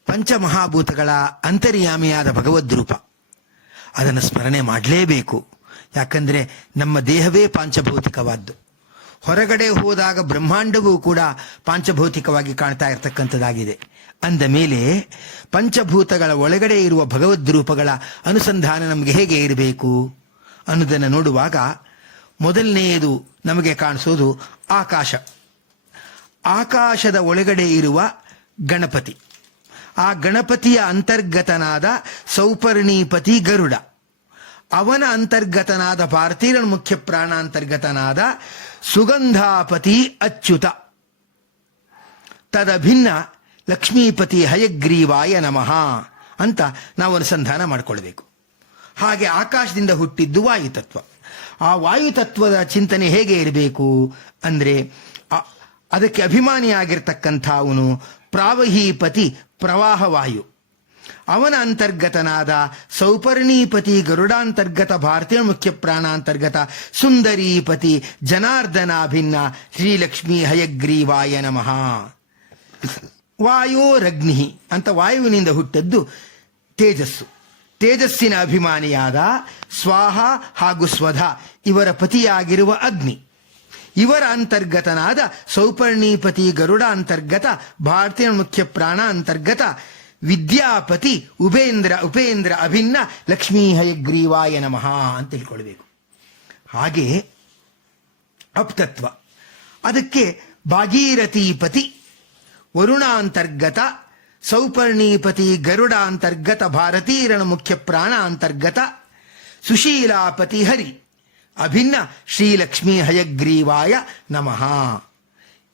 ಪಂಚಮಹಾಭೂತಗಳ ಅಂತರ್ಯಾಮಿಯಾದ ಭಗವದ್ರೂಪ ಅದನ್ನು ಸ್ಮರಣೆ ಮಾಡಲೇಬೇಕು. ಯಾಕಂದ್ರೆ ನಮ್ಮ ದೇಹವೇ ಪಾಂಚಭೌತಿಕವಾದ್ದು. ಹೊರಗಡೆ ಹೋದಾಗ ಬ್ರಹ್ಮಾಂಡವೂ ಕೂಡ ಪಾಂಚಭೌತಿಕವಾಗಿ ಕಾಣ್ತಾ ಇರತಕ್ಕಂಥದ್ದಾಗಿದೆ. ಅಂದ ಮೇಲೆ ಪಂಚಭೂತಗಳ ಒಳಗಡೆ ಇರುವ ಭಗವದ್ರೂಪಗಳ ಅನುಸಂಧಾನ ನಮಗೆ ಹೇಗೆ ಇರಬೇಕು ಅನ್ನೋದನ್ನು ನೋಡುವಾಗ ಮೊದಲನೆಯದು ನಮಗೆ ಕಾಣಿಸೋದು ಆಕಾಶ. ಆಕಾಶದ ಒಳಗಡೆ ಇರುವ ಗಣಪತಿ, ಆ ಗಣಪತಿಯ ಅಂತರ್ಗತನಾದ ಸೌಪರ್ಣೀಪತಿ ಗರುಡ, ಅವನ ಅಂತರ್ಗತನಾದ ಪಾರ್ಥಿವ ಮುಖ್ಯ ಪ್ರಾಣಾಂತರ್ಗತನಾದ ಸುಗಂಧಾಪತಿ ಅಚ್ಯುತ, ತದಭಿನ್ನ ಲಕ್ಷ್ಮೀಪತಿ ಹಯಗ್ರೀವಾಯ ನಮಃ ಅಂತ ನಾವು ಅನುಸಂಧಾನ ಮಾಡಿಕೊಳ್ಬೇಕು. ಹಾಗೆ ಆಕಾಶದಿಂದ ಹುಟ್ಟಿದ್ದು ವಾಯುತತ್ವ. ಆ ವಾಯುತತ್ವದ ಚಿಂತನೆ ಹೇಗೆ ಇರಬೇಕು ಅಂದ್ರೆ ಅದಕ್ಕೆ ಅಭಿಮಾನಿಯಾಗಿರ್ತಕ್ಕಂಥ ಅವನು ಪ್ರಾವಹೀಪತಿ ಪ್ರವಾಹವಾಯು, ಅವನ ಅಂತರ್ಗತನಾದ ಸೌಪರ್ಣೀಪತಿ ಗರುಡಾಂತರ್ಗತ ಭಾರತೀಯ ಮುಖ್ಯ ಪ್ರಾಣಾಂತರ್ಗತ ಸುಂದರೀಪತಿ ಜನಾರ್ದನಾಭಿನ್ನ ಶ್ರೀಲಕ್ಷ್ಮೀ ಹಯಗ್ರೀವಾಯ ನಮಃ. ವಾಯೋರಗ್ನಿ ಅಂತ ವಾಯುವಿನಿಂದ ಹುಟ್ಟದ್ದು ತೇಜಸ್ಸು. ತೇಜಸ್ಸಿನ ಅಭಿಮಾನಿಯಾದ ಸ್ವಾಹ ಹಾಗೂ ಸ್ವಧ ಇವರ ಪತಿಯಾಗಿರುವ ಅಗ್ನಿ, ಇವರ ಅಂತರ್ಗತನಾದ ಸೌಪರ್ಣೀಪತಿ ಗರುಡ ಅಂತರ್ಗತ ಭಾರತೀಯ ಮುಖ್ಯ ಪ್ರಾಣ ಅಂತರ್ಗತ ವಿದ್ಯಾಪತಿ ಉಪೇಂದ್ರ ಅಭಿನ್ನ ಲಕ್ಷ್ಮೀ ಹಯಗ್ರೀವಾಯ ನಮಃ ಅಂತ ತಿಳ್ಕೊಳ್ಬೇಕು. ಹಾಗೆ ಅಪ್ತತ್ವ, ಅದಕ್ಕೆ ಭಾಗೀರಥೀಪತಿ ವರುಣಾಂತರ್ಗತ ಸೌಪರ್ಣೀಪತಿ ಗರುಡಾಂತರ್ಗತ ಭಾರತೀರಣ ಮುಖ್ಯ ಪ್ರಾಣ ಅಂತರ್ಗತ ಸುಶೀಲಾಪತಿ ಹರಿ ಅಭಿನ್ನ ಶ್ರೀಲಕ್ಷ್ಮೀ ಹಯಗ್ರೀವಾಯ ನಮಃ.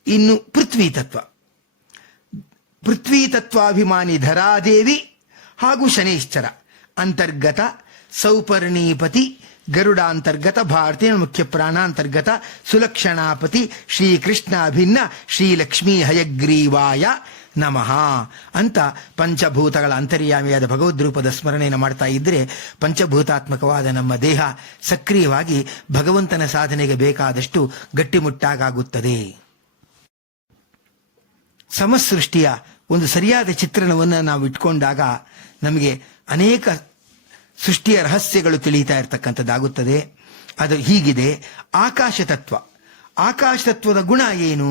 ಇನ್ನು ಪೃಥ್ವಿ ತತ್ವ, ಪೃಥ್ವಿ ತತ್ವಾಭಿಮಾನಿ ಧರಾದೇವಿ ಹಾಗೂ ಶನೈಶ್ಚರ ಅಂತರ್ಗತ ಸೌಪರ್ಣೀಪತಿ ಗರುಡಾಂತರ್ಗತ ಭಾರತೀಯ ಮುಖ್ಯ ಪ್ರಾಣಾಂತರ್ಗತ ಸುಲಕ್ಷಣಾಪತಿ ಶ್ರೀಕೃಷ್ಣಾಭಿನ್ನ ಶ್ರೀಲಕ್ಷ್ಮೀ ಹಯಗ್ರೀವಾಯ ನಮಃ ಅಂತ ಪಂಚಭೂತಗಳ ಅಂತರ್ಯಾಮಿಯಾದ ಭಗವದ್ರೂಪದ ಸ್ಮರಣೆಯನ್ನು ಮಾಡ್ತಾ ಇದ್ದರೆ ಪಂಚಭೂತಾತ್ಮಕವಾದ ನಮ್ಮ ದೇಹ ಸಕ್ರಿಯವಾಗಿ ಭಗವಂತನ ಸಾಧನೆಗೆ ಬೇಕಾದಷ್ಟು ಗಟ್ಟಿಮುಟ್ಟಾಗುತ್ತದೆ. ಸಮಸೃಷ್ಟಿಯ ಒಂದು ಸರಿಯಾದ ಚಿತ್ರಣವನ್ನು ನಾವು ಇಟ್ಕೊಂಡಾಗ ನಮಗೆ ಅನೇಕ ಸೃಷ್ಟಿಯ ರಹಸ್ಯಗಳು ತಿಳಿಯುತ್ತಾ ಇರತಕ್ಕಂಥದ್ದಾಗುತ್ತದೆ. ಅದು ಹೀಗಿದೆ. ಆಕಾಶ ತತ್ವ, ಆಕಾಶ ತತ್ವದ ಗುಣ ಏನು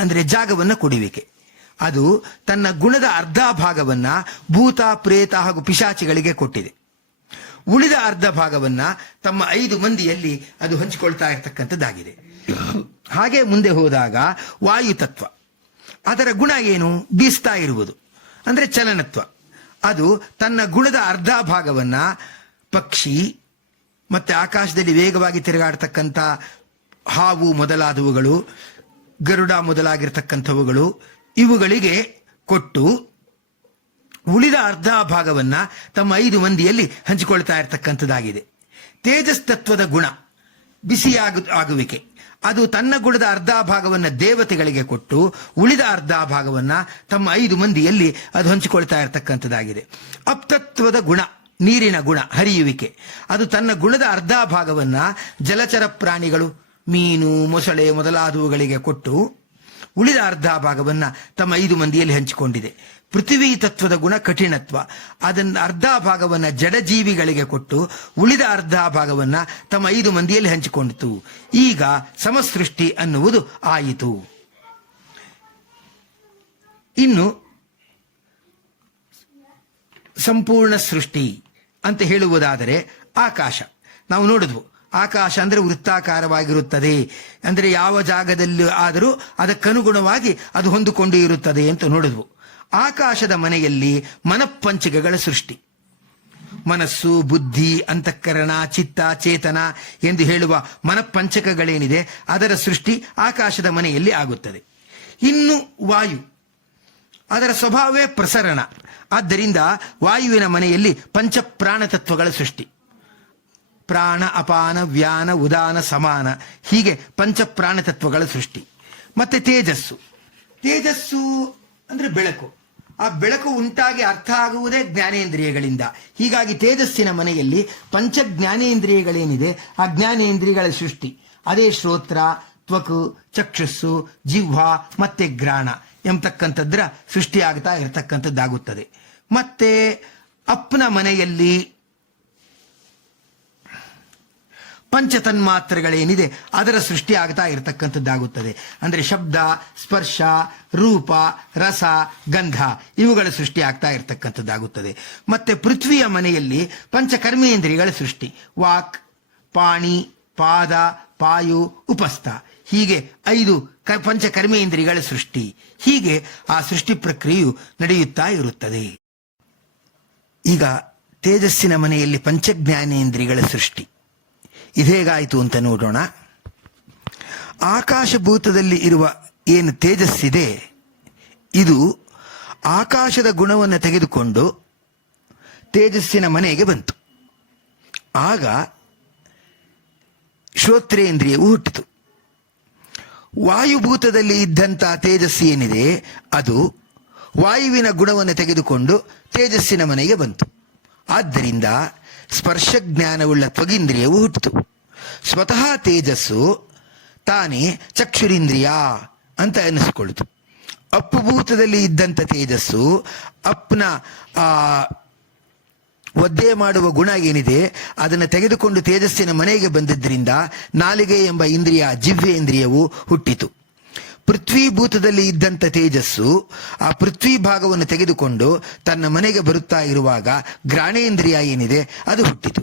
ಅಂದರೆ ಜಾಗವನ್ನು ಕೊಡುವಿಕೆ. ಅದು ತನ್ನ ಗುಣದ ಅರ್ಧ ಭಾಗವನ್ನ ಭೂತ ಪ್ರೇತ ಹಾಗೂ ಪಿಶಾಚಿಗಳಿಗೆ ಕೊಟ್ಟಿದೆ. ಉಳಿದ ಅರ್ಧ ಭಾಗವನ್ನ ತಮ್ಮ 5 ಮಂದಿಯಲ್ಲಿ ಅದು ಹಂಚಿಕೊಳ್ತಾ ಇರತಕ್ಕಂಥದ್ದಾಗಿದೆ. ಹಾಗೆ ಮುಂದೆ ಹೋದಾಗ ವಾಯುತತ್ವ, ಅದರ ಗುಣ ಏನು? ಬೀಸ್ತಾ ಇರುವುದು ಅಂದರೆ ಚಲನತ್ವ. ಅದು ತನ್ನ ಗುಣದ ಅರ್ಧ ಭಾಗವನ್ನ ಪಕ್ಷಿ ಮತ್ತೆ ಆಕಾಶದಲ್ಲಿ ವೇಗವಾಗಿ ತಿರುಗಾಡ್ತಕ್ಕಂಥ ಹಾವು ಮೊದಲಾದವುಗಳು, ಗರುಡ ಮೊದಲಾಗಿರ್ತಕ್ಕಂಥವುಗಳು, ಇವುಗಳಿಗೆ ಕೊಟ್ಟು ಉಳಿದ ಅರ್ಧ ಭಾಗವನ್ನ ತಮ್ಮ 5 ಮಂದಿಯಲ್ಲಿ ಹಂಚಿಕೊಳ್ತಾ ಇರತಕ್ಕಂಥದ್ದಾಗಿದೆ. ತೇಜಸ್ ತತ್ವದ ಗುಣ ಬಿಸಿಯಾಗುವಿಕೆ. ಅದು ತನ್ನ ಗುಣದ ಅರ್ಧ ಭಾಗವನ್ನ ದೇವತೆಗಳಿಗೆ ಕೊಟ್ಟು ಉಳಿದ ಅರ್ಧ ಭಾಗವನ್ನ ತಮ್ಮ 5 ಮಂದಿಯಲ್ಲಿ ಅದು ಹಂಚಿಕೊಳ್ತಾ ಇರತಕ್ಕಂಥದ್ದಾಗಿದೆ. ಅಪ್ತತ್ವದ ಗುಣ ನೀರಿನ ಗುಣ ಹರಿಯುವಿಕೆ. ಅದು ತನ್ನ ಗುಣದ ಅರ್ಧ ಭಾಗವನ್ನ ಜಲಚರ ಪ್ರಾಣಿಗಳು, ಮೀನು, ಮೊಸಳೆ ಮೊದಲಾದವುಗಳಿಗೆ ಕೊಟ್ಟು ಉಳಿದ ಅರ್ಧ ಭಾಗವನ್ನ ತಮ್ಮ 5 ಮಂದಿಯಲ್ಲಿ ಹಂಚಿಕೊಂಡಿದೆ. ಪೃಥ್ವಿ ತತ್ವದ ಗುಣ ಕಠಿಣತ್ವ. ಅದನ್ನ ಅರ್ಧ ಭಾಗವನ್ನ ಜಡಜೀವಿಗಳಿಗೆ ಕೊಟ್ಟು ಉಳಿದ ಅರ್ಧ ಭಾಗವನ್ನ ತಮ್ಮ 5 ಮಂದಿಯಲ್ಲಿ ಹಂಚಿಕೊಂಡಿತು. ಈಗ ಸಮಸೃಷ್ಟಿ ಅನ್ನುವುದು ಆಯಿತು. ಇನ್ನು ಸಂಪೂರ್ಣ ಸೃಷ್ಟಿ ಅಂತ ಹೇಳುವುದಾದರೆ ಆಕಾಶ ನಾವು ನೋಡಿದ್ವು. ಆಕಾಶ ಅಂದರೆ ವೃತ್ತಾಕಾರವಾಗಿರುತ್ತದೆ, ಅಂದರೆ ಯಾವ ಜಾಗದಲ್ಲಿ ಆದರೂ ಅದಕ್ಕನುಗುಣವಾಗಿ ಅದು ಹೊಂದಿಕೊಂಡು ಇರುತ್ತದೆ ಅಂತ ನೋಡಿದ್ವು. ಆಕಾಶದ ಮನೆಯಲ್ಲಿ ಮನಪ್ಪಂಚಕಗಳ ಸೃಷ್ಟಿ. ಮನಸ್ಸು, ಬುದ್ಧಿ, ಅಂತಃಕರಣ, ಚಿತ್ತ, ಚೇತನ ಎಂದು ಹೇಳುವ ಮನಪ್ಪಂಚಕಗಳೇನಿದೆ ಅದರ ಸೃಷ್ಟಿ ಆಕಾಶದ ಮನೆಯಲ್ಲಿ ಆಗುತ್ತದೆ. ಇನ್ನು ವಾಯು, ಅದರ ಸ್ವಭಾವವೇ ಪ್ರಸರಣ. ಆದ್ದರಿಂದ ವಾಯುವಿನ ಮನೆಯಲ್ಲಿ ಪಂಚಪ್ರಾಣ ತತ್ವಗಳ ಸೃಷ್ಟಿ. ಪ್ರಾಣ, ಅಪಾನ, ವ್ಯಾನ, ಉದಾನ, ಸಮಾನ ಹೀಗೆ ಪಂಚಪ್ರಾಣ ತತ್ವಗಳ ಸೃಷ್ಟಿ. ಮತ್ತೆ ತೇಜಸ್ಸು, ತೇಜಸ್ಸು ಅಂದ್ರೆ ಬೆಳಕು. ಆ ಬೆಳಕು ಉಂಟಾಗಿ ಅರ್ಥ ಆಗುವುದೇ ಜ್ಞಾನೇಂದ್ರಿಯಗಳಿಂದ. ಹೀಗಾಗಿ ತೇಜಸ್ಸಿನ ಮನೆಯಲ್ಲಿ ಪಂಚ ಜ್ಞಾನೇಂದ್ರಿಯಗಳೇನಿದೆ ಆ ಜ್ಞಾನೇಂದ್ರಿಯಗಳ ಸೃಷ್ಟಿ. ಅದೇ ಶ್ರೋತ್ರ, ತ್ವಕು, ಚಕ್ಷುಸ್ಸು, ಜಿಹ್ವ ಮತ್ತೆ ಗ್ರಾಣ ಎಂಬತಕ್ಕಂಥದ್ರ ಸೃಷ್ಟಿಯಾಗ್ತಾ ಇರತಕ್ಕಂಥದ್ದಾಗುತ್ತದೆ. ಮತ್ತೆ ಅಪ್ಪನ ಮನೆಯಲ್ಲಿ ಪಂಚತನ್ಮಾತ್ರಗಳೇನಿದೆ ಅದರ ಸೃಷ್ಟಿ ಆಗ್ತಾ ಇರತಕ್ಕಂಥದ್ದಾಗುತ್ತದೆ. ಅಂದರೆ ಶಬ್ದ, ಸ್ಪರ್ಶ, ರೂಪ, ರಸ, ಗಂಧ ಇವುಗಳ ಸೃಷ್ಟಿ ಆಗ್ತಾ ಇರತಕ್ಕಂಥದ್ದಾಗುತ್ತದೆ. ಮತ್ತೆ ಪೃಥ್ವಿಯ ಮನೆಯಲ್ಲಿ ಪಂಚಕರ್ಮೇಂದ್ರಿಯಗಳ ಸೃಷ್ಟಿ. ವಾಕ್, ಪಾಣಿ, ಪಾದ, ಪಾಯು, ಉಪಸ್ಥ ಹೀಗೆ 5 ಪಂಚಕರ್ಮೇಂದ್ರಿಯಗಳ ಸೃಷ್ಟಿ. ಹೀಗೆ ಆ ಸೃಷ್ಟಿ ಪ್ರಕ್ರಿಯೆಯು ನಡೆಯುತ್ತಾ ಇರುತ್ತದೆ. ಈಗ ತೇಜಸ್ಸಿನ ಮನೆಯಲ್ಲಿ ಪಂಚಜ್ಞಾನೇಂದ್ರಿಯಗಳ ಸೃಷ್ಟಿ ಇದೇಗಾಯಿತು ಅಂತ ನೋಡೋಣ. ಆಕಾಶಭೂತದಲ್ಲಿ ಇರುವ ಏನು ತೇಜಸ್ಸಿದೆ ಇದು ಆಕಾಶದ ಗುಣವನ್ನು ತೆಗೆದುಕೊಂಡು ತೇಜಸ್ಸಿನ ಮನೆಗೆ ಬಂತು. ಆಗ ಶ್ರೋತ್ರೇಂದ್ರಿಯವು ಹುಟ್ಟಿತು. ವಾಯುಭೂತದಲ್ಲಿ ಇದ್ದಂಥ ತೇಜಸ್ಸು ಏನಿದೆ ಅದು ವಾಯುವಿನ ಗುಣವನ್ನು ತೆಗೆದುಕೊಂಡು ತೇಜಸ್ಸಿನ ಮನೆಗೆ ಬಂತು. ಆದ್ದರಿಂದ ಸ್ಪರ್ಶ ಜ್ಞಾನವುಳ್ಳ ತ್ವಗಿಂದ್ರಿಯವು ಹುಟ್ಟಿತು. ಸ್ವತಃ ತೇಜಸ್ಸು ತಾನೇ ಚಕ್ಷುರಿಂದ್ರಿಯ ಅಂತ ಅನ್ನಿಸ್ಕೊಳ್ತು. ಅಪ್ಪುಭೂತದಲ್ಲಿ ಇದ್ದಂಥ ತೇಜಸ್ಸು ಅಪ್ಪನ ಒದ್ದೆ ಮಾಡುವ ಗುಣ ಏನಿದೆ ಅದನ್ನು ತೆಗೆದುಕೊಂಡು ತೇಜಸ್ಸಿನ ಮನೆಗೆ ಬಂದಿದ್ದರಿಂದ ನಾಲಿಗೆ ಎಂಬ ಇಂದ್ರಿಯ, ಜಿಹ್ವೇಂದ್ರಿಯವು ಹುಟ್ಟಿತು. ಪೃಥ್ವೀಭೂತದಲ್ಲಿ ಇದ್ದಂಥ ತೇಜಸ್ಸು ಆ ಪೃಥ್ವಿ ಭಾಗವನ್ನು ತೆಗೆದುಕೊಂಡು ತನ್ನ ಮನೆಗೆ ಬರುತ್ತಾ ಇರುವಾಗ ಗ್ರಾಣೇಂದ್ರಿಯ ಏನಿದೆ ಅದು ಹುಟ್ಟಿತು.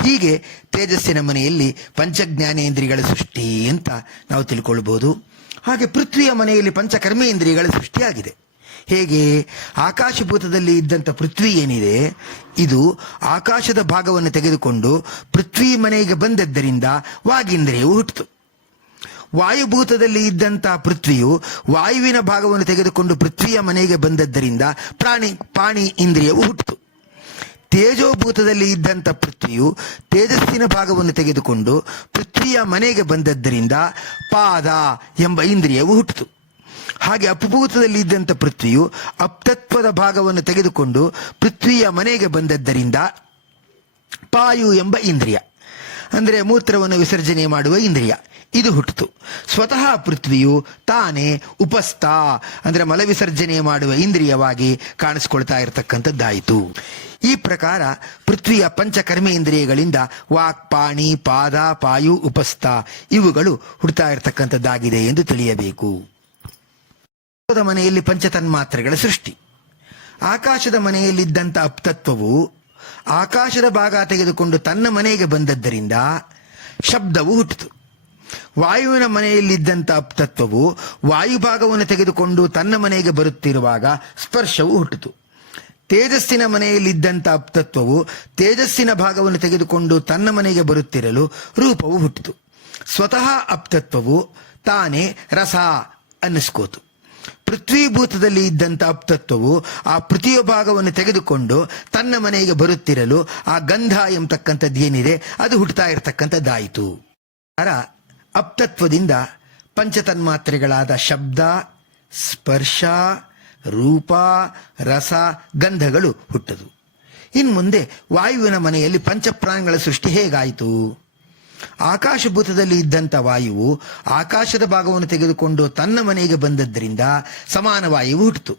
ಹೀಗೆ ತೇಜಸ್ಸಿನ ಮನೆಯಲ್ಲಿ ಪಂಚಜ್ಞಾನೇಂದ್ರಿಯಗಳ ಸೃಷ್ಟಿ ಅಂತ ನಾವು ತಿಳ್ಕೊಳ್ಬೋದು. ಹಾಗೆ ಪೃಥ್ವಿಯ ಮನೆಯಲ್ಲಿ ಪಂಚಕರ್ಮೇಂದ್ರಿಯಗಳ ಸೃಷ್ಟಿಯಾಗಿದೆ. ಹೇಗೆ? ಆಕಾಶಭೂತದಲ್ಲಿ ಇದ್ದಂಥ ಪೃಥ್ವಿ ಏನಿದೆ ಇದು ಆಕಾಶದ ಭಾಗವನ್ನು ತೆಗೆದುಕೊಂಡು ಪೃಥ್ವಿ ಮನೆಗೆ ಬಂದದ್ದರಿಂದ ವಾಗೀಂದ್ರಿಯವು ಹುಟ್ಟಿತು. ವಾಯುಭೂತದಲ್ಲಿ ಇದ್ದಂಥ ಪೃಥ್ವಿಯು ವಾಯುವಿನ ಭಾಗವನ್ನು ತೆಗೆದುಕೊಂಡು ಪೃಥ್ವಿಯ ಮನೆಗೆ ಬಂದದ್ದರಿಂದ ಪಾಣಿ ಇಂದ್ರಿಯವು ಹುಟ್ಟಿತು. ತೇಜೋಭೂತದಲ್ಲಿ ಇದ್ದಂಥ ಪೃಥ್ವಿಯು ತೇಜಸ್ಸಿನ ಭಾಗವನ್ನು ತೆಗೆದುಕೊಂಡು ಪೃಥ್ವಿಯ ಮನೆಗೆ ಬಂದದ್ದರಿಂದ ಪಾದ ಎಂಬ ಇಂದ್ರಿಯವು ಹುಟ್ಟಿತು. ಹಾಗೆ ಅಪಭೂತದಲ್ಲಿ ಇದ್ದಂಥ ಪೃಥ್ವಿಯು ಅಪ್ತತ್ವದ ಭಾಗವನ್ನು ತೆಗೆದುಕೊಂಡು ಪೃಥ್ವಿಯ ಮನೆಗೆ ಬಂದದ್ದರಿಂದ ಪಾಯು ಎಂಬ ಇಂದ್ರಿಯ, ಅಂದರೆ ಮೂತ್ರವನ್ನು ವಿಸರ್ಜನೆ ಮಾಡುವ ಇಂದ್ರಿಯ, ಇದು ಹುಟ್ಟಿತು. ಸ್ವತಃ ಪೃಥ್ವಿಯು ತಾನೇ ಉಪಸ್ಥ, ಅಂದರೆ ಮಲವಿಸರ್ಜನೆ ಮಾಡುವ ಇಂದ್ರಿಯವಾಗಿ ಕಾಣಿಸ್ಕೊಳ್ತಾ ಇರತಕ್ಕಂಥದ್ದಾಯಿತು. ಈ ಪ್ರಕಾರ ಪೃಥ್ವಿಯ ಪಂಚಕರ್ಮೇಂದ್ರಿಯಗಳಿಂದ ವಾಕ್, ಪಾಣಿ, ಪಾದ, ಪಾಯು, ಉಪಸ್ಥ ಇವುಗಳು ಹುಡ್ತಾ ಇರತಕ್ಕಂಥದ್ದಾಗಿದೆ ಎಂದು ತಿಳಿಯಬೇಕು. ಮನೆಯಲ್ಲಿ ಪಂಚತನ್ಮಾತ್ರೆಗಳ ಸೃಷ್ಟಿ. ಆಕಾಶದ ಮನೆಯಲ್ಲಿದ್ದಂಥ ಅಪ್ತತ್ವವು ಆಕಾಶದ ಭಾಗ ತೆಗೆದುಕೊಂಡು ತನ್ನ ಮನೆಗೆ ಬಂದದ್ದರಿಂದ ಶಬ್ದವು ಹುಟ್ಟಿತು. ವಾಯುವಿನ ಮನೆಯಲ್ಲಿದ್ದಂಥ ಅಪ್ತತ್ವವು ವಾಯುಭಾಗವನ್ನು ತೆಗೆದುಕೊಂಡು ತನ್ನ ಮನೆಗೆ ಬರುತ್ತಿರುವಾಗ ಸ್ಪರ್ಶವು ಹುಟ್ಟಿತು. ತೇಜಸ್ಸಿನ ಮನೆಯಲ್ಲಿದ್ದಂಥ ಅಪ್ತತ್ವವು ತೇಜಸ್ಸಿನ ಭಾಗವನ್ನು ತೆಗೆದುಕೊಂಡು ತನ್ನ ಮನೆಗೆ ಬರುತ್ತಿರಲು ರೂಪವು ಹುಟ್ಟಿತು. ಸ್ವತಃ ಅಪ್ತತ್ವವು ತಾನೇ ರಸ ಅನ್ನಿಸ್ಕೋತು. ಪೃಥ್ವೀಭೂತದಲ್ಲಿ ಇದ್ದಂಥ ಅಪ್ತತ್ವವು ಆ ಪೃಥ್ವಿಯ ಭಾಗವನ್ನು ತೆಗೆದುಕೊಂಡು ತನ್ನ ಮನೆಗೆ ಬರುತ್ತಿರಲು ಆ ಗಂಧ ಎಂಬತಕ್ಕಂಥದ್ದು ಏನಿದೆ ಅದು ಹುಟ್ಟುತ್ತಾ ಇರತಕ್ಕಂಥದ್ದಾಯಿತು. ಅಪ್ತತ್ವದಿಂದ ಪಂಚತನ್ಮಾತ್ರೆಗಳಾದ ಶಬ್ದ, ಸ್ಪರ್ಶ, ರೂಪ, ರಸ, ಗಂಧಗಳು ಹುಟ್ಟದು. ಇನ್ನು ಮುಂದೆ ವಾಯುವಿನ ಮನೆಯಲ್ಲಿ ಪಂಚಪ್ರಾಣಗಳ ಸೃಷ್ಟಿ ಹೇಗಾಯಿತು? ಆಕಾಶಭೂತದಲ್ಲಿ ಇದ್ದಂಥ ವಾಯುವು ಆಕಾಶದ ಭಾಗವನ್ನು ತೆಗೆದುಕೊಂಡು ತನ್ನ ಮನೆಗೆ ಬಂದದ್ದರಿಂದ ಸಮಾನ ವಾಯುವು ಹುಟ್ಟಿತು.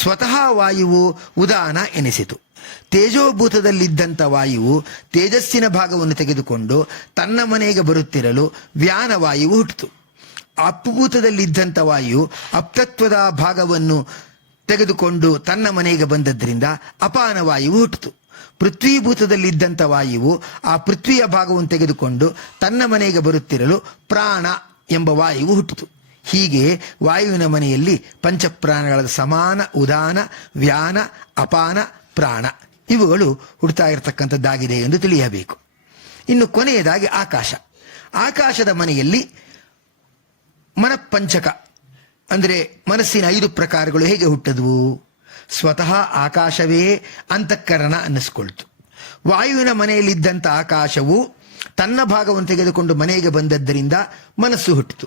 ಸ್ವತಃ ವಾಯುವು ಉದಾನ ಎನಿಸಿತು. ತೇಜೋಭೂತದಲ್ಲಿದ್ದಂಥ ವಾಯುವು ತೇಜಸ್ಸಿನ ಭಾಗವನ್ನು ತೆಗೆದುಕೊಂಡು ತನ್ನ ಮನೆಗೆ ಬರುತ್ತಿರಲು ವ್ಯಾನ ವಾಯುವು ಹುಟ್ಟಿತು. ಅಪ್ಪಭೂತದಲ್ಲಿದ್ದಂಥ ವಾಯು ಅಪ್ತತ್ವದ ಭಾಗವನ್ನು ತೆಗೆದುಕೊಂಡು ತನ್ನ ಮನೆಗೆ ಬಂದದ್ದರಿಂದ ಅಪಾನ ವಾಯುವು ಹುಟ್ಟಿತು. ಪೃಥ್ವೀಭೂತದಲ್ಲಿದ್ದಂಥ ವಾಯುವು ಆ ಪೃಥ್ವಿಯ ಭಾಗವನ್ನು ತೆಗೆದುಕೊಂಡು ತನ್ನ ಮನೆಗೆ ಬರುತ್ತಿರಲು ಪ್ರಾಣ ಎಂಬ ವಾಯುವು ಹುಟ್ಟಿತು. ಹೀಗೆ ವಾಯುವಿನ ಮನೆಯಲ್ಲಿ ಪಂಚಪ್ರಾಣಗಳ ಸಮಾನ ಉದಾನ, ವ್ಯಾನ, ಅಪಾನ, ಪ್ರಾಣ ಇವುಗಳು ಹುಡ್ತಾ ಇರತಕ್ಕಂಥದ್ದಾಗಿದೆ ಎಂದು ತಿಳಿಯಬೇಕು. ಇನ್ನು ಕೊನೆಯದಾಗಿ ಆಕಾಶ. ಆಕಾಶದ ಮನೆಯಲ್ಲಿ ಮನಃಪಂಚಕ ಅಂದರೆ ಮನಸ್ಸಿನ 5 ಪ್ರಕಾರಗಳು ಹೇಗೆ ಹುಟ್ಟದವು? ಸ್ವತಃ ಆಕಾಶವೇ ಅಂತಃಕರಣ ಅನ್ನಿಸ್ಕೊಳ್ತು. ವಾಯುವಿನ ಮನೆಯಲ್ಲಿದ್ದಂಥ ಆಕಾಶವು ತನ್ನ ಭಾಗವನ್ನು ತೆಗೆದುಕೊಂಡು ಮನೆಗೆ ಬಂದದ್ದರಿಂದ ಮನಸ್ಸು ಹುಟ್ಟಿತು.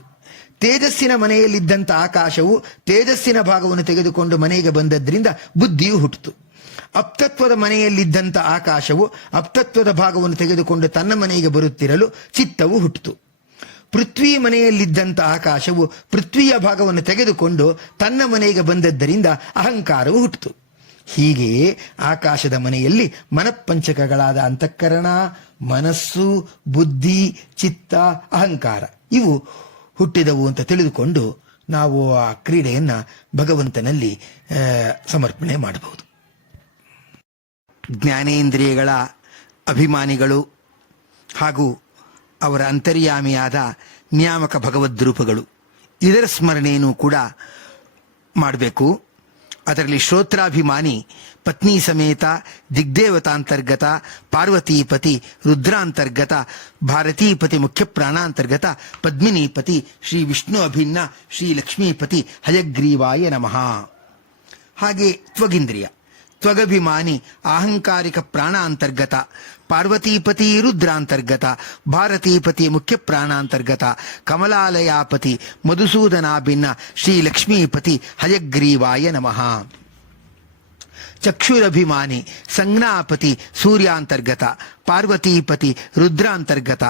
ತೇಜಸ್ಸಿನ ಮನೆಯಲ್ಲಿದ್ದಂಥ ಆಕಾಶವು ತೇಜಸ್ಸಿನ ಭಾಗವನ್ನು ತೆಗೆದುಕೊಂಡು ಮನೆಗೆ ಬಂದದ್ದರಿಂದ ಬುದ್ಧಿಯು ಹುಟ್ಟಿತು. ಅಪ್ತತ್ವದ ಮನೆಯಲ್ಲಿದ್ದಂಥ ಆಕಾಶವು ಅಪ್ತತ್ವದ ಭಾಗವನ್ನು ತೆಗೆದುಕೊಂಡು ತನ್ನ ಮನೆಗೆ ಬರುತ್ತಿರಲು ಚಿತ್ತವು ಹುಟ್ಟಿತು. ಪೃಥ್ವಿ ಮನೆಯಲ್ಲಿದ್ದಂಥ ಆಕಾಶವು ಪೃಥ್ವಿಯ ಭಾಗವನ್ನು ತೆಗೆದುಕೊಂಡು ತನ್ನ ಮನೆಗೆ ಬಂದದ್ದರಿಂದ ಅಹಂಕಾರವು ಹುಟ್ಟಿತು. ಹೀಗೆಯೇ ಆಕಾಶದ ಮನೆಯಲ್ಲಿ ಮನಃಪಂಚಕಗಳಾದ ಅಂತಃಕರಣ, ಮನಸ್ಸು, ಬುದ್ಧಿ, ಚಿತ್ತ, ಅಹಂಕಾರ ಇವು ಹುಟ್ಟಿದವು ಅಂತ ತಿಳಿದುಕೊಂಡು ನಾವು ಆ ಕ್ರೀಡೆಯನ್ನು ಭಗವಂತನಲ್ಲಿ ಸಮರ್ಪಣೆ ಮಾಡಬಹುದು. ಜ್ಞಾನೇಂದ್ರಿಯಗಳ ಅಭಿಮಾನಿಗಳು ಹಾಗೂ ಅವರ ಅಂತರ್ಯಾಮಿಯಾದ ನಿಯಾಮಕ ಭಗವದ್ರೂಪಗಳು ಇದರ ಸ್ಮರಣೆಯನ್ನು ಕೂಡ ಮಾಡಬೇಕು. ಅದರಲ್ಲಿ ಶ್ರೋತ್ರಾಭಿಮಾನಿ ಪತ್ನಿ ಸಮೇತ ದಿಗ್ದೇವತಾಂತರ್ಗತ ಪಾರ್ವತೀಪತಿ ರುದ್ರಾಂತರ್ಗತ ಭಾರತೀಪತಿ ಮುಖ್ಯ ಪ್ರಾಣಾಂತರ್ಗತ ಪದ್ಮಿನೀಪತಿ ಶ್ರೀ ವಿಷ್ಣು ಅಭಿನ್ನ ಶ್ರೀ ಲಕ್ಷ್ಮೀಪತಿ ಹಯಗ್ರೀವಾಯ ನಮಃ. ಹಾಗೆ ತ್ವಗಿಂದ್ರಿಯ ತ್ವಗಭಿಮಾನಿ ಅಹಂಕಾರಿಕ ಪ್ರಾಣಾಂತರ್ಗತ ಪಾರ್ವತೀಪತಿ ರುದ್ರಾಂತರ್ಗತ ಭಾರತೀಪತಿ ಮುಖ್ಯ ಪ್ರಾಣಾಂತರ್ಗತ ಕಮಲಾಲಯಾಪತಿ ಮಧುಸೂದನಾಭಿನ್ನ ಶ್ರೀ ಲಕ್ಷ್ಮೀಪತಿ ಹಯಗ್ರೀವಾಯ ನಮಃ. ಚಕ್ಷುರಭಿಮಾನಿ ಸಂಜ್ಞಾಪತಿ ಸೂರ್ಯಾಂತರ್ಗತ ಪಾರ್ವತೀಪತಿ ರುದ್ರಾಂತರ್ಗತ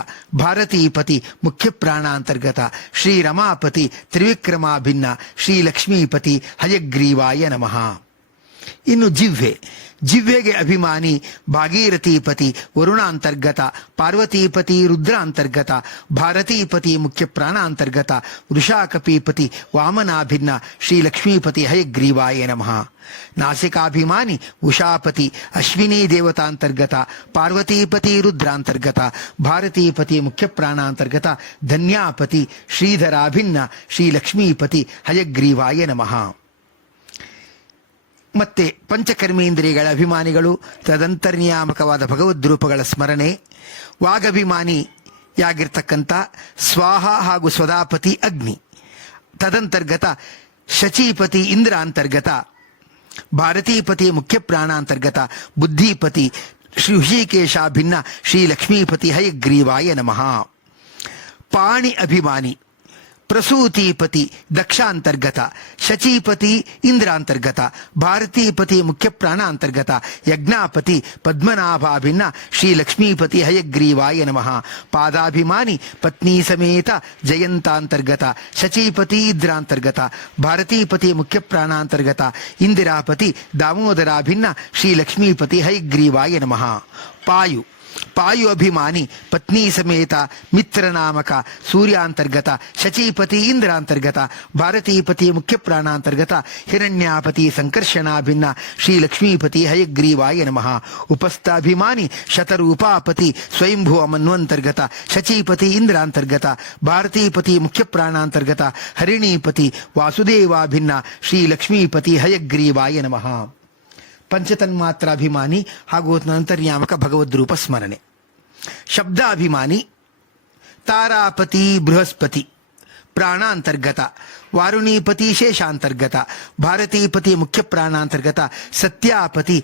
ಭಾರತೀಪತಿ ಮುಖ್ಯ ಪ್ರಾಣಾಂತರ್ಗತ ಶ್ರೀ ರಮಾಪತಿ ತ್ರಿವಿಕ್ರಮಾಭಿನ್ನ ಶ್ರೀ ಲಕ್ಷ್ಮೀಪತಿ ಹಯಗ್ರೀವಾಯ ನಮಃ. ಇನ್ನು ಜಿಹ್ವೆಗೆ ಅಭಿಮಾನಿ ಭಾಗೀರಥೀಪತಿ ವರುಣಾಂತರ್ಗತ ಪಾರ್ವತೀಪತಿ ರುದ್ರಾಂತರ್ಗತ ಭಾರತೀಪತಿ ಮುಖ್ಯ ಪ್ರಾಣಾಂತರ್ಗತ ವೃಷಾಕಪೀಪತಿ ವಾಮನಾಭಿನ್ನ ಶ್ರೀ ಲಕ್ಷ್ಮೀಪತಿ ಹಯಗ್ರೀವಾಯ ನಮಃ. ನಾಸಿಕಾಭಿಮಾನಿ ಉಷಾಪತಿ ಅಶ್ವಿನಿ ದೇವತಾಂತರ್ಗತ ಪಾರ್ವತೀಪತಿ ರುದ್ರಾಂತರ್ಗತ ಭಾರತೀಪತಿ ಮುಖ್ಯ ಪ್ರಾಣಾಂತರ್ಗತ ಧನ್ಯಾಪತಿ ಶ್ರೀಧರಾಭಿನ್ನ ಶ್ರೀ ಲಕ್ಷ್ಮೀಪತಿ ಹಯಗ್ರೀವಾಯ ನಮಃ. ಮತ್ತೆ ಪಂಚಕರ್ಮೇಂದ್ರಿಯಗಳ ಅಭಿಮಾನಿಗಳು ತದಂತರ್ನಿಯಾಮಕವಾದ ಭಗವದ್ರೂಪಗಳ ಸ್ಮರಣೆ. ವಾಗಭಿಮಾನಿ ಯಾಗಿರ್ತಕ್ಕಂಥ ಸ್ವಾಹ ಹಾಗೂ ಸ್ವದಾಪತಿ ಅಗ್ನಿ, ತದಂತರ್ಗತ ಶಚೀಪತಿ ಇಂದ್ರ ಅಂತರ್ಗತ, ಭಾರತೀಪತಿ ಮುಖ್ಯ ಪ್ರಾಣ ಅಂತರ್ಗತ, ಬುದ್ಧಿಪತಿ ಶ್ರೀ ಹೃಷಿಕೇಶ ಭಿನ್ನ ಶ್ರೀ ಲಕ್ಷ್ಮೀಪತಿ ಹಯಗ್ರೀವಾಯ ನಮಃ. ಪಾಣಿ ಅಭಿಮಾನಿ ಪ್ರಸೂತಿಪತಿ ದಕ್ಷಾಂತರ್ಗತ, ಶಚೀಪತಿ ಇಂದ್ರಾಂತರ್ಗತ, ಭಾರತೀಪತಿ ಮುಖ್ಯ ಪ್ರಾಣ ಅಂತರ್ಗತ, ಯಜ್ಞಾಪತಿ ಪದ್ಮನಾಭಾಭಿನ್ನ ಶ್ರೀ ಲಕ್ಷ್ಮೀಪತಿ ಹಯಗ್ರೀವಾಯ ನಮಃ. ಪಾದಾಭಿಮಾನಿ ಪತ್ನಿ ಸಮೇತ ಜಯಂತಾಂತರ್ಗತ, ಶಚೀಪತಿ ಇಂದ್ರಾಂತರ್ಗತ, ಭಾರತೀಪತಿ ಮುಖ್ಯ ಪ್ರಾಣಾಂತರ್ಗತ, ಇಂದಿರಾಪತಿ ದಾಮೋದರಾಭಿನ್ನ ಶ್ರೀ ಲಕ್ಷ್ಮೀಪತಿ ಹಯಗ್ರೀವಾಯ ನಮಃ. ಪಾಯು ಪಾಯು ಅಭಿಮಾನಿ ಪತ್ನಿ ಸಮೇತ ಮಿತ್ರನಾಮಕ ಸೂರ್ಯಾಂತರ್ಗತ, ಶಚೀಪತಿ ಇಂದ್ರಾಂತರ್ಗತ, ಭಾರತೀಪತಿ ಮುಖ್ಯ ಪ್ರಾಣಾಂತರ್ಗತ, ಹಿರಣ್ಯಾಪತಿ ಸಂಕರ್ಷಣಾಭಿನ್ನ ಶ್ರೀ ಲಕ್ಷ್ಮೀಪತಿ ಹಯಗ್ರೀವಾಯ ನಮಃ. ಉಪಸ್ಥಾಭಿಮಾನಿ ಶತರೂಪಾಪತಿ ಸ್ವಯಂಭೂ ಮನ್ವಂತರ್ಗತ, ಶಚೀಪತಿ ಇಂದ್ರಾಂತರ್ಗತ, ಭಾರತೀಪತಿ ಮುಖ್ಯ ಪ್ರಾಣಾಂತರ್ಗತ, ಹರಿಣೀಪತಿ ವಾಸುದೇವಾಭಿನ್ನ ಶ್ರೀ ಲಕ್ಷ್ಮೀಪತಿ ಹಯಗ್ರೀವಾಯ ನಮಃ. ಪಂಚತನ್ಮಾತ್ರಾಭಿಮಾನಿ ಹಾಗೂ ಅಂತರ್ಯಾಮಕ ಭಗವದ್ರೂಪ ಸ್ಮರಣೆ. ಶಬ್ದಾಭಿಮಾನಿ ತಾರಾಪತಿ ಬೃಹಸ್ಪತಿ ಪ್ರಾಣಾಂತರ್ಗತ, ವಾರುಣೀಪತಿ ಶೇಷಾಂತರ್ಗತ, ಭಾರತೀಪತಿ ಮುಖ್ಯ ಪ್ರಾಣಾಂತರ್ಗತ, ಸತ್ಯಾಪತಿ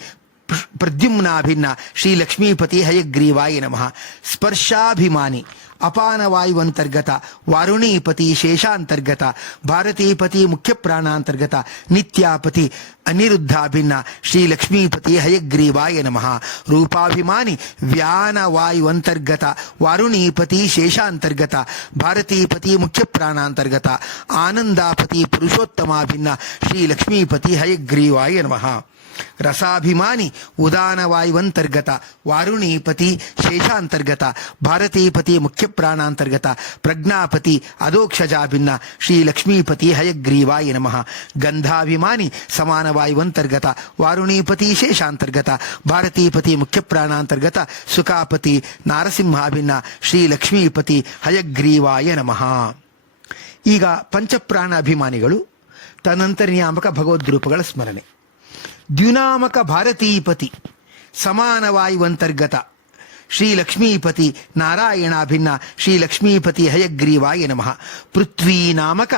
ಪ್ರದ್ಯುಮ್ನಾಭಿನ್ನ ಶ್ರೀ ಲಕ್ಷ್ಮೀಪತಿ ಹಯಗ್ರೀವಾಯ ನಮಃ. ಸ್ಪರ್ಶಾಭಿಮಾನಿ ಅಪಾನವಾಯುವಂತರ್ಗತ, ವಾರುಣೀಪತಿ ಶೇಷಾಂತರ್ಗತ, ಭಾರತೀಪತಿ ಮುಖ್ಯ ಪ್ರಾಣಾಂತರ್ಗತ, ನಿತ್ಯಾಪತಿ ಅನಿರುದ್ಧಾಭಿನ್ನ ಶ್ರೀ ಲಕ್ಷ್ಮೀಪತಿ ಹಯಗ್ರೀವಾಯ ನಮಃ. ರೂಪಾಭಿಮಾನಿ ವ್ಯಾನವಾಯುವಂತರ್ಗತ, ವಾರುಣೀಪತಿ ಶೇಷಾಂತರ್ಗತ, ಭಾರತೀಪತಿ ಮುಖ್ಯ ಪ್ರಾಣಾಂತರ್ಗತ, ಆನಂದಾಪತಿ ಪುರುಷೋತ್ತಮಾಭಿನ್ನ ಶ್ರೀ ಲಕ್ಷ್ಮೀಪತಿ ಹಯಗ್ರೀವಾಯ ನಮಃ. ರಸಾಭಿಮಾನಿ ಉದಾನವಾಯುವಂತರ್ಗತ, ವಾರುಣೀಪತಿ ಶೇಷಾಂತರ್ಗತ, ಭಾರತೀಪತಿ ಮುಖ್ಯ ಪ್ರಾಣಾಂತರ್ಗತ, ಪ್ರಜ್ಞಾಪತಿ ಅಧೋಕ್ಷಜಾಭಿನ್ನ ಶ್ರೀ ಲಕ್ಷ್ಮೀಪತಿ ಹಯಗ್ರೀವಾಯ ನಮಃ. ಗಂಧಾಭಿಮಾನಿ ಸಮಾನವಾಯುವಂತರ್ಗತ, ವಾರುಣೀಪತಿ ಶೇಷಾಂತರ್ಗತ, ಭಾರತೀಪತಿ ಮುಖ್ಯ ಪ್ರಾಣಾಂತರ್ಗತ, ಸುಖಾಪತಿ ನಾರಸಿಂಹಾಭಿನ್ನ ಶ್ರೀ ಲಕ್ಷ್ಮೀಪತಿ ಹಯಗ್ರೀವಾಯ ನಮಃ. ಈಗ ಪಂಚಪ್ರಾಣ ಅಭಿಮಾನಿಗಳು ತದನಂತರ್ಯಾಮಕ ಭಗವದ್ರೂಪಗಳ ಸ್ಮರಣೆ. ದ್ಯುನಾಮಕ ಭಾರತೀಪತಿ ಸಮಾನವಾಯುವಂತರ್ಗತ, ಶ್ರೀ ಲಕ್ಷ್ಮೀಪತಿ ನಾರಾಯಣಾಭಿನ್ನ ಶ್ರೀ ಲಕ್ಷ್ಮೀಪತಿ ಹಯಗ್ರೀವಾಯ ನಮಃ. ಪೃಥ್ವೀನಾಮಕ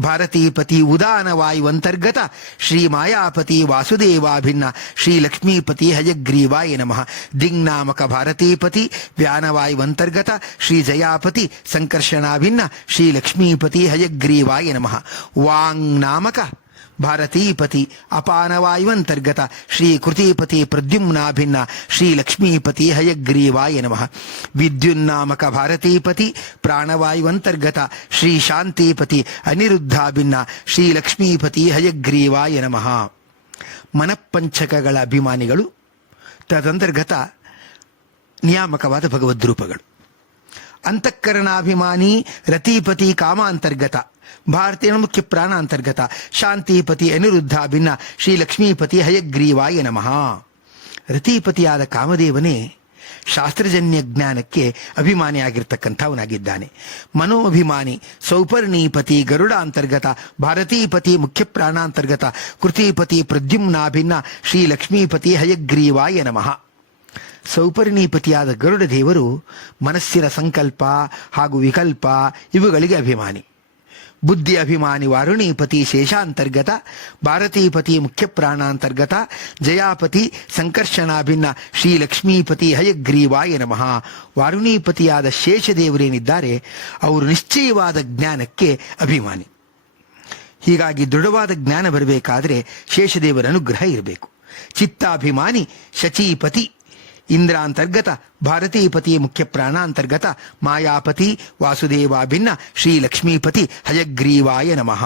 ಭಾರತೀಪತಿ ಉದಾನವಾಯುವಂತರ್ಗತ, ಶ್ರೀ ಮಾಯಾಪತಿ ವಾಸುದೇವಾಭಿನ್ನ ಶ್ರೀ ಲಕ್ಷ್ಮೀಪತಿ ಹಯಗ್ರೀವಾಯ ನಮಃ. ದಿಗ್ನಾಮಕ ಭಾರತೀಪತಿ ವ್ಯಾನವಾಯುವಂತರ್ಗತ, ಶ್ರೀ ಜಯಾಪತಿ ಸಂಕರ್ಷಣಾಭಿನ್ನ ಶ್ರೀ ಲಕ್ಷ್ಮೀಪತಿ ಹಯಗ್ರೀವಾಯ ನಮಃ. ವಾಂಗ್ನಾಮಕ ಭಾರತೀಪತಿ ಅಪಾನವಾಯುವಂತರ್ಗತ, ಶ್ರೀ ಕೃತಿಪತಿ ಪ್ರದ್ಯುಮ್ನಾಭಿನ್ನ ಶ್ರೀ ಲಕ್ಷ್ಮೀಪತಿ ಹಯಗ್ರೀವಾಯ ನಮಃ. ವಿದ್ಯುನ್ನಾಮಕ ಭಾರತೀಪತಿ ಪ್ರಾಣವಾಯುವಂತರ್ಗತ, ಶ್ರೀ ಶಾಂತಿಪತಿ ಅನಿರುದ್ಧಾಭಿನ್ನ ಶ್ರೀ ಲಕ್ಷ್ಮೀಪತಿ ಹಯಗ್ರೀವಾಯ ನಮಃ. ಮನಃಪಂಚಕಗಳ ಅಭಿಮಾನಿಗಳು ತದಂತರ್ಗತ ನಿಯಾಮಕವಾದ ಭಗವದ್ರೂಪಗಳು. ಅಂತಃಕರಣಾಭಿಮಾನಿ ರತಿಪತಿ ಕಾಮಾಂತರ್ಗತ, ಭಾರತೀಯ ಮುಖ್ಯ ಪ್ರಾಣಾಂತರ್ಗತ, ಶಾಂತಿಪತಿ ಅನಿರುದ್ಧಾಭಿನ್ನ ಶ್ರೀ ಲಕ್ಷ್ಮೀಪತಿ ಹಯಗ್ರೀವಾಯ ನಮಃ. ರತಿಪತಿಯಾದ ಕಾಮದೇವನೇ ಶಾಸ್ತ್ರಜನ್ಯ ಜ್ಞಾನಕ್ಕೆ ಅಭಿಮಾನಿಯಾಗಿರ್ತಕ್ಕಂಥವನಾಗಿದ್ದಾನೆ. ಮನೋಭಿಮಾನಿ ಸೌಪರ್ಣೀಪತಿ ಗರುಡಾಂತರ್ಗತ, ಭಾರತೀಪತಿ ಮುಖ್ಯ ಪ್ರಾಣಾಂತರ್ಗತ, ಕೃತಿಪತಿ ಪ್ರದ್ಯುಮ್ನಾಭಿನ್ನ ಶ್ರೀ ಲಕ್ಷ್ಮೀಪತಿ ಹಯಗ್ರೀವಾಯ ನಮಃ. ಸೌಪರ್ಣೀಪತಿಯಾದ ಗರುಡ ದೇವರು ಮನಸ್ಸಿನ ಸಂಕಲ್ಪ ಹಾಗೂ ವಿಕಲ್ಪ ಇವುಗಳಿಗೆ ಅಭಿಮಾನಿ. ಬುದ್ಧಿ ಅಭಿಮಾನಿ ವಾರುಣೀಪತಿ ಶೇಷಾಂತರ್ಗತ, ಭಾರತೀಪತಿ ಮುಖ್ಯ ಪ್ರಾಣಾಂತರ್ಗತ, ಜಯಾಪತಿ ಸಂಕರ್ಷಣಾಭಿನ್ನ ಶ್ರೀ ಲಕ್ಷ್ಮೀಪತಿ ಹಯಗ್ರೀವಾಯ ನಮಃ. ವಾರುಣೀಪತಿಯಾದ ಶೇಷದೇವರೇನಿದ್ದಾರೆ ಅವರು ನಿಶ್ಚಯವಾದ ಜ್ಞಾನಕ್ಕೆ ಅಭಿಮಾನಿ. ಹೀಗಾಗಿ ದೃಢವಾದ ಜ್ಞಾನ ಬರಬೇಕಾದರೆ ಶೇಷದೇವರ ಅನುಗ್ರಹ ಇರಬೇಕು. ಚಿತ್ತಾಭಿಮಾನಿ ಶಚೀಪತಿ ಇಂದ್ರಾಂತರ್ಗತ, ಭಾರತೀಪತಿ ಮುಖ್ಯ ಪ್ರಾಣಾಂತರ್ಗತ, ಮಾಯಾಪತಿ ವಾಸುದೇವಾಭಿನ್ನ ಶ್ರೀ ಲಕ್ಷ್ಮೀಪತಿ ಹಯಗ್ರೀವಾಯ ನಮಃ.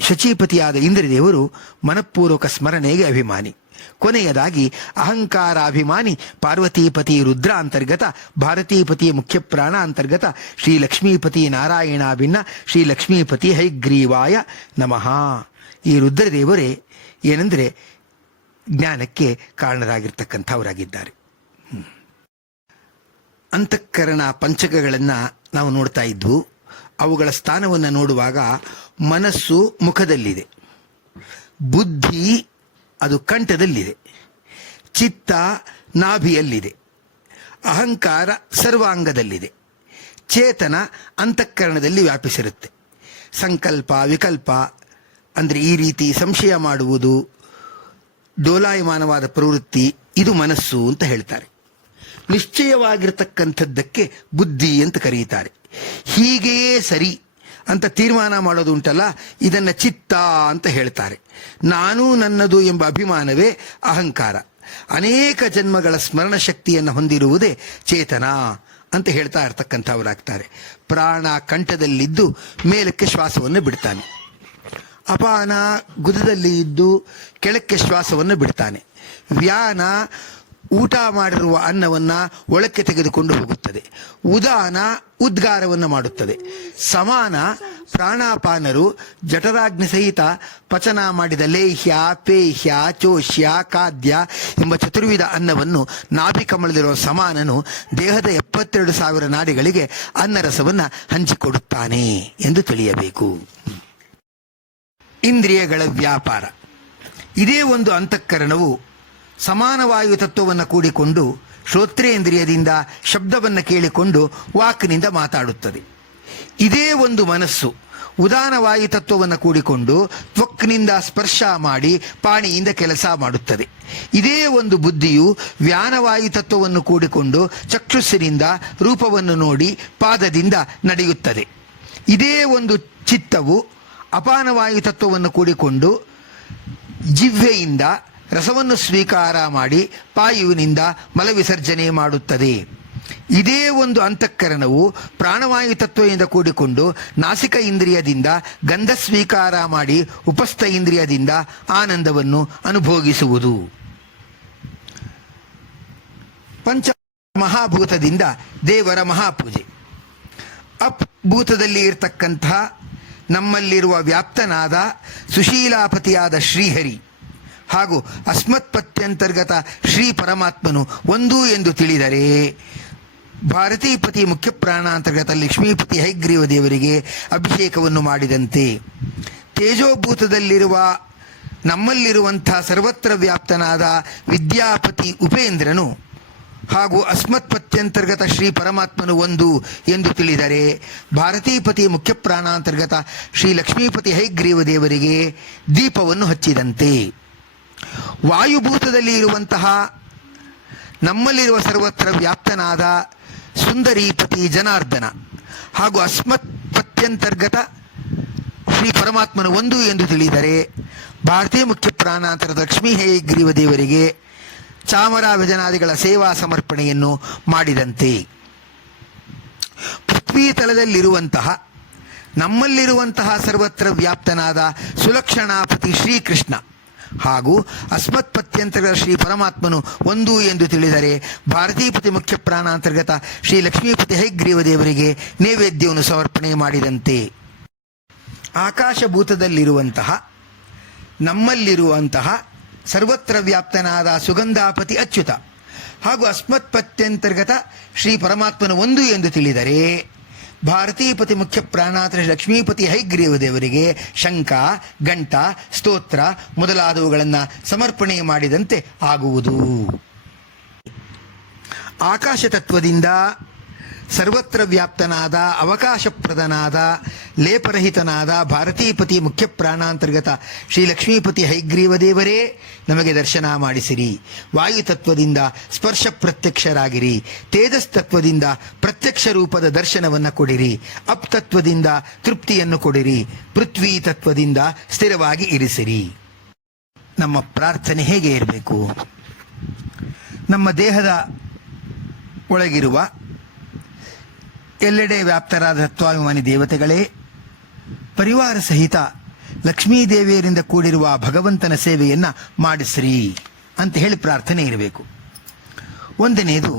ಶಚೀಪತಿಯಾದ ಇಂದ್ರದೇವರು ಮನಃಪೂರ್ವಕ ಸ್ಮರಣೆಗೆ ಅಭಿಮಾನಿ. ಕೊನೆಯದಾಗಿ ಅಹಂಕಾರಾಭಿಮಾನಿ ಪಾರ್ವತೀಪತಿ ರುದ್ರಾಂತರ್ಗತ, ಭಾರತೀಪತಿ ಮುಖ್ಯ ಪ್ರಾಣಾಂತರ್ಗತ, ಶ್ರೀ ಲಕ್ಷ್ಮೀಪತಿ ನಾರಾಯಣಾಭಿನ್ನ ಶ್ರೀ ಲಕ್ಷ್ಮೀಪತಿ ಹಯಗ್ರೀವಾಯ ನಮಃ. ಈ ರುದ್ರದೇವರೇ ಏನೆಂದರೆ ಜ್ಞಾನಕ್ಕೆ ಕಾರಣರಾಗಿರ್ತಕ್ಕಂಥವರಾಗಿದ್ದಾರೆ. ಅಂತಃಕರಣ ಪಂಚಕಗಳನ್ನು ನಾವು ನೋಡ್ತಾ ಇದ್ವು. ಅವುಗಳ ಸ್ಥಾನವನ್ನು ನೋಡುವಾಗ ಮನಸ್ಸು ಮುಖದಲ್ಲಿದೆ, ಬುದ್ಧಿ ಅದು ಕಂಠದಲ್ಲಿದೆ, ಚಿತ್ತ ನಾಭಿಯಲ್ಲಿದೆ, ಅಹಂಕಾರ ಸರ್ವಾಂಗದಲ್ಲಿದೆ. ಚೇತನ ಅಂತಃಕರಣದಲ್ಲಿ ವ್ಯಾಪಿಸಿರುತ್ತೆ. ಸಂಕಲ್ಪ ವಿಕಲ್ಪ ಅಂದರೆ ಈ ರೀತಿ ಸಂಶಯ ಮಾಡುವುದು, ಡೋಲಾಯಮಾನವಾದ ಪ್ರವೃತ್ತಿ, ಇದು ಮನಸ್ಸು ಅಂತ ಹೇಳ್ತಾರೆ. ನಿಶ್ಚಯವಾಗಿರ್ತಕ್ಕಂಥದ್ದಕ್ಕೆ ಬುದ್ಧಿ ಅಂತ ಕರೆಯುತ್ತಾರೆ. ಹೀಗೆಯೇ ಸರಿ ಅಂತ ತೀರ್ಮಾನ ಮಾಡೋದುಂಟಲ್ಲ, ಇದನ್ನು ಚಿತ್ತ ಅಂತ ಹೇಳ್ತಾರೆ. ನಾನು ನನ್ನದು ಎಂಬ ಅಭಿಮಾನವೇ ಅಹಂಕಾರ. ಅನೇಕ ಜನ್ಮಗಳ ಸ್ಮರಣ ಶಕ್ತಿಯನ್ನು ಹೊಂದಿರುವುದೇ ಚೇತನ ಅಂತ ಹೇಳ್ತಾ ಇರ್ತಕ್ಕಂಥವರಾಗ್ತಾರೆ. ಪ್ರಾಣ ಕಂಠದಲ್ಲಿದ್ದು ಮೇಲಕ್ಕೆ ಶ್ವಾಸವನ್ನು ಬಿಡ್ತಾನೆ. ಅಪಾನ ಗುದದಲ್ಲಿ ಇದ್ದು ಕೆಳಕ್ಕೆ ಶ್ವಾಸವನ್ನು ಬಿಡ್ತಾನೆ. ವ್ಯಾನ ಊಟ ಮಾಡಿರುವ ಅನ್ನವನ್ನು ಒಳಕ್ಕೆ ತೆಗೆದುಕೊಂಡು ಹೋಗುತ್ತದೆ. ಉದಾನ ಉದ್ಗಾರವನ್ನು ಮಾಡುತ್ತದೆ. ಸಮಾನ ಪ್ರಾಣಾಪಾನರು ಜಠರಾಗ್ನಿ ಸಹಿತ ಪಚನ ಮಾಡಿದ ಲೇಹ್ಯ, ಪೇಹ್ಯ, ಚೋಷ್ಯ, ಖಾದ್ಯ ಎಂಬ ಚತುರ್ವಿಧ ಅನ್ನವನ್ನು ನಾಭಿಕಮಲದಲ್ಲಿರುವ ಸಮಾನನು ದೇಹದ 72,000 ನಾಡಿಗಳಿಗೆ ಅನ್ನರಸವನ್ನು ಹಂಚಿಕೊಡುತ್ತಾನೆ ಎಂದು ತಿಳಿಯಬೇಕು. ಇಂದ್ರಿಯಗಳ ವ್ಯಾಪಾರ. ಇದೇ ಒಂದು ಅಂತಃಕರಣವು ಸಮಾನವಾಯು ತತ್ವವನ್ನು ಕೂಡಿಕೊಂಡು ಶ್ರೋತ್ರೇಂದ್ರಿಯದಿಂದ ಶಬ್ದವನ್ನು ಕೇಳಿಕೊಂಡು ವಾಕ್ನಿಂದ ಮಾತಾಡುತ್ತದೆ. ಇದೇ ಒಂದು ಮನಸ್ಸು ಉದಾನವಾಯು ತತ್ವವನ್ನು ಕೂಡಿಕೊಂಡು ತ್ವಕ್ನಿಂದ ಸ್ಪರ್ಶ ಮಾಡಿ ಪಾಣಿಯಿಂದ ಕೆಲಸ ಮಾಡುತ್ತದೆ. ಇದೇ ಒಂದು ಬುದ್ಧಿಯು ವ್ಯಾನವಾಯು ತತ್ವವನ್ನು ಕೂಡಿಕೊಂಡು ಚಕ್ಷುಸ್ಸಿನಿಂದ ರೂಪವನ್ನು ನೋಡಿ ಪಾದದಿಂದ ನಡೆಯುತ್ತದೆ. ಇದೇ ಒಂದು ಚಿತ್ತವು ಅಪಾನವಾಯು ತತ್ವವನ್ನು ಕೂಡಿಕೊಂಡು ಜಿಹ್ವೆಯಿಂದ ರಸವನ್ನು ಸ್ವೀಕಾರ ಮಾಡಿ ಪಾಯುವಿನಿಂದ ಮಲವಿಸರ್ಜನೆ ಮಾಡುತ್ತದೆ. ಇದೇ ಒಂದು ಅಂತಃಕರಣವು ಪ್ರಾಣವಾಯು ತತ್ವದಿಂದ ಕೂಡಿಕೊಂಡು ನಾಸಿಕ ಇಂದ್ರಿಯದಿಂದ ಗಂಧ ಸ್ವೀಕಾರ ಮಾಡಿ ಉಪಸ್ಥ ಇಂದ್ರಿಯದಿಂದ ಆನಂದವನ್ನು ಅನುಭೋಗಿಸುವುದು. ಪಂಚ ಮಹಾಭೂತದಿಂದ ದೇವರ ಮಹಾಪೂಜೆ. ಅಪ್ ಭೂತದಲ್ಲಿ ಇರತಕ್ಕಂಥ ನಮ್ಮಲ್ಲಿರುವ ವ್ಯಾಪ್ತನಾದ ಸುಶೀಲಾಪತಿಯಾದ ಶ್ರೀಹರಿ ಹಾಗೂ ಅಸ್ಮತ್ಪತ್ಯಂತರ್ಗತ ಶ್ರೀ ಪರಮಾತ್ಮನು ಒಂದು ಎಂದು ತಿಳಿದರೆ ಭಾರತೀಪತಿ ಮುಖ್ಯ ಪ್ರಾಣಾಂತರ್ಗತ ಲಕ್ಷ್ಮೀಪತಿ ಹೈಗ್ರೀವ ದೇವರಿಗೆ ಅಭಿಷೇಕವನ್ನು ಮಾಡಿದಂತೆ. ತೇಜೋಭೂತದಲ್ಲಿರುವ ನಮ್ಮಲ್ಲಿರುವಂಥ ಸರ್ವತ್ರ ವ್ಯಾಪ್ತನಾದ ವಿದ್ಯಾಪತಿ ಉಪೇಂದ್ರನು ಹಾಗೂ ಅಸ್ಮತ್ಪತ್ಯಂತರ್ಗತ ಶ್ರೀ ಪರಮಾತ್ಮನು ಒಂದು ಎಂದು ತಿಳಿದರೆ ಭಾರತೀಪತಿ ಮುಖ್ಯ ಪ್ರಾಣಾಂತರ್ಗತ ಶ್ರೀ ಲಕ್ಷ್ಮೀಪತಿ ಹೈಗ್ರೀವ ದೇವರಿಗೆ ದೀಪವನ್ನು ಹಚ್ಚಿದಂತೆ. ವಾಯುಭೂತದಲ್ಲಿ ಇರುವಂತಹ ನಮ್ಮಲ್ಲಿರುವ ಸರ್ವತ್ರ ವ್ಯಾಪ್ತನಾದ ಸುಂದರೀಪತಿ ಜನಾರ್ದನ ಹಾಗೂ ಅಸ್ಮತ್ಪತ್ಯಂತರ್ಗತ ಶ್ರೀ ಪರಮಾತ್ಮನು ಒಂದು ಎಂದು ತಿಳಿದರೆ ಭಾರತೀಯ ಮುಖ್ಯ ಪ್ರಾಣಾಂತರದ ಲಕ್ಷ್ಮೀ ಹಯಗ್ರೀವ ದೇವರಿಗೆ ಚಾಮರ ವ್ಯಜನಾದಿಗಳ ಸೇವಾ ಸಮರ್ಪಣೆಯನ್ನು ಮಾಡಿದಂತೆ. ಪೃಥ್ವೀ ತಲದಲ್ಲಿರುವಂತಹ ನಮ್ಮಲ್ಲಿರುವಂತಹ ಸರ್ವತ್ರ ವ್ಯಾಪ್ತನಾದ ಸುಲಕ್ಷಣಾಪತಿ ಶ್ರೀಕೃಷ್ಣ ಹಾಗೂ ಅಸ್ಮತ್ಪತ್ಯಂತರ್ಗತ ಶ್ರೀ ಪರಮಾತ್ಮನು ಒಂದು ಎಂದು ತಿಳಿದರೆ ಭಾರತೀಪತಿ ಮುಖ್ಯ ಪ್ರಾಣಾಂತರ್ಗತ ಶ್ರೀ ಲಕ್ಷ್ಮೀಪತಿ ಹೈಗ್ರೀವ ದೇವರಿಗೆ ನೈವೇದ್ಯವನ್ನು ಸಮರ್ಪಣೆ ಮಾಡಿದಂತೆ. ಆಕಾಶಭೂತದಲ್ಲಿರುವಂತಹ ನಮ್ಮಲ್ಲಿರುವಂತಹ ಸರ್ವತ್ರ ವ್ಯಾಪ್ತನಾದ ಸುಗಂಧಾಪತಿ ಅಚ್ಯುತ ಹಾಗೂ ಅಸ್ಮತ್ಪತ್ಯಂತರ್ಗತ ಶ್ರೀ ಪರಮಾತ್ಮನು ಒಂದು ಎಂದು ತಿಳಿದರೆ ಭಾರತೀಪತಿ ಮುಖ್ಯ ಪ್ರಾಣಾಂತರ ಲಕ್ಷ್ಮೀಪತಿ ಹೈಗ್ರೀವ ದೇವರಿಗೆ ಶಂಖ, ಘಂಟ, ಸ್ತೋತ್ರ ಮೊದಲಾದವುಗಳನ್ನು ಸಮರ್ಪಣೆ ಮಾಡಿದಂತೆ ಆಗುವುದು. ಆಕಾಶ ತತ್ವದಿಂದ ಸರ್ವತ್ರ ವ್ಯಾಪ್ತನಾದ ಅವಕಾಶಪ್ರದನಾದ ಲೇಪರಹಿತನಾದ ಭಾರತೀಪತಿ ಮುಖ್ಯ ಪ್ರಾಣಾಂತರ್ಗತ ಶ್ರೀ ಲಕ್ಷ್ಮೀಪತಿ ಹೈಗ್ರೀವ ದೇವರೇ ನಮಗೆ ದರ್ಶನ ಮಾಡಿಸಿರಿ. ವಾಯುತತ್ವದಿಂದ ಸ್ಪರ್ಶ ಪ್ರತ್ಯಕ್ಷರಾಗಿರಿ. ತೇಜಸ್ತತ್ವದಿಂದ ಪ್ರತ್ಯಕ್ಷ ರೂಪದ ದರ್ಶನವನ್ನು ಕೊಡಿರಿ. ಅಪ್ ತತ್ವದಿಂದ ತೃಪ್ತಿಯನ್ನು ಕೊಡಿರಿ. ಪೃಥ್ವಿ ತತ್ವದಿಂದ ಸ್ಥಿರವಾಗಿ ಇರಿಸಿರಿ. ನಮ್ಮ ಪ್ರಾರ್ಥನೆ ಹೇಗೆ ಇರಬೇಕು? ನಮ್ಮ ದೇಹದ ಒಳಗಿರುವ ಎಲ್ಲೆಡೆ ವ್ಯಾಪ್ತರಾದ ತತ್ವಾಭಿಮಾನಿ ದೇವತೆಗಳೇ, ಪರಿವಾರ ಸಹಿತ ಲಕ್ಷ್ಮೀದೇವಿಯರಿಂದ ಕೂಡಿರುವ ಭಗವಂತನ ಸೇವೆಯನ್ನು ಮಾಡಿಸ್ರಿ ಅಂತ ಹೇಳಿ ಪ್ರಾರ್ಥನೆ ಇರಬೇಕು. ಒಂದನೇದು,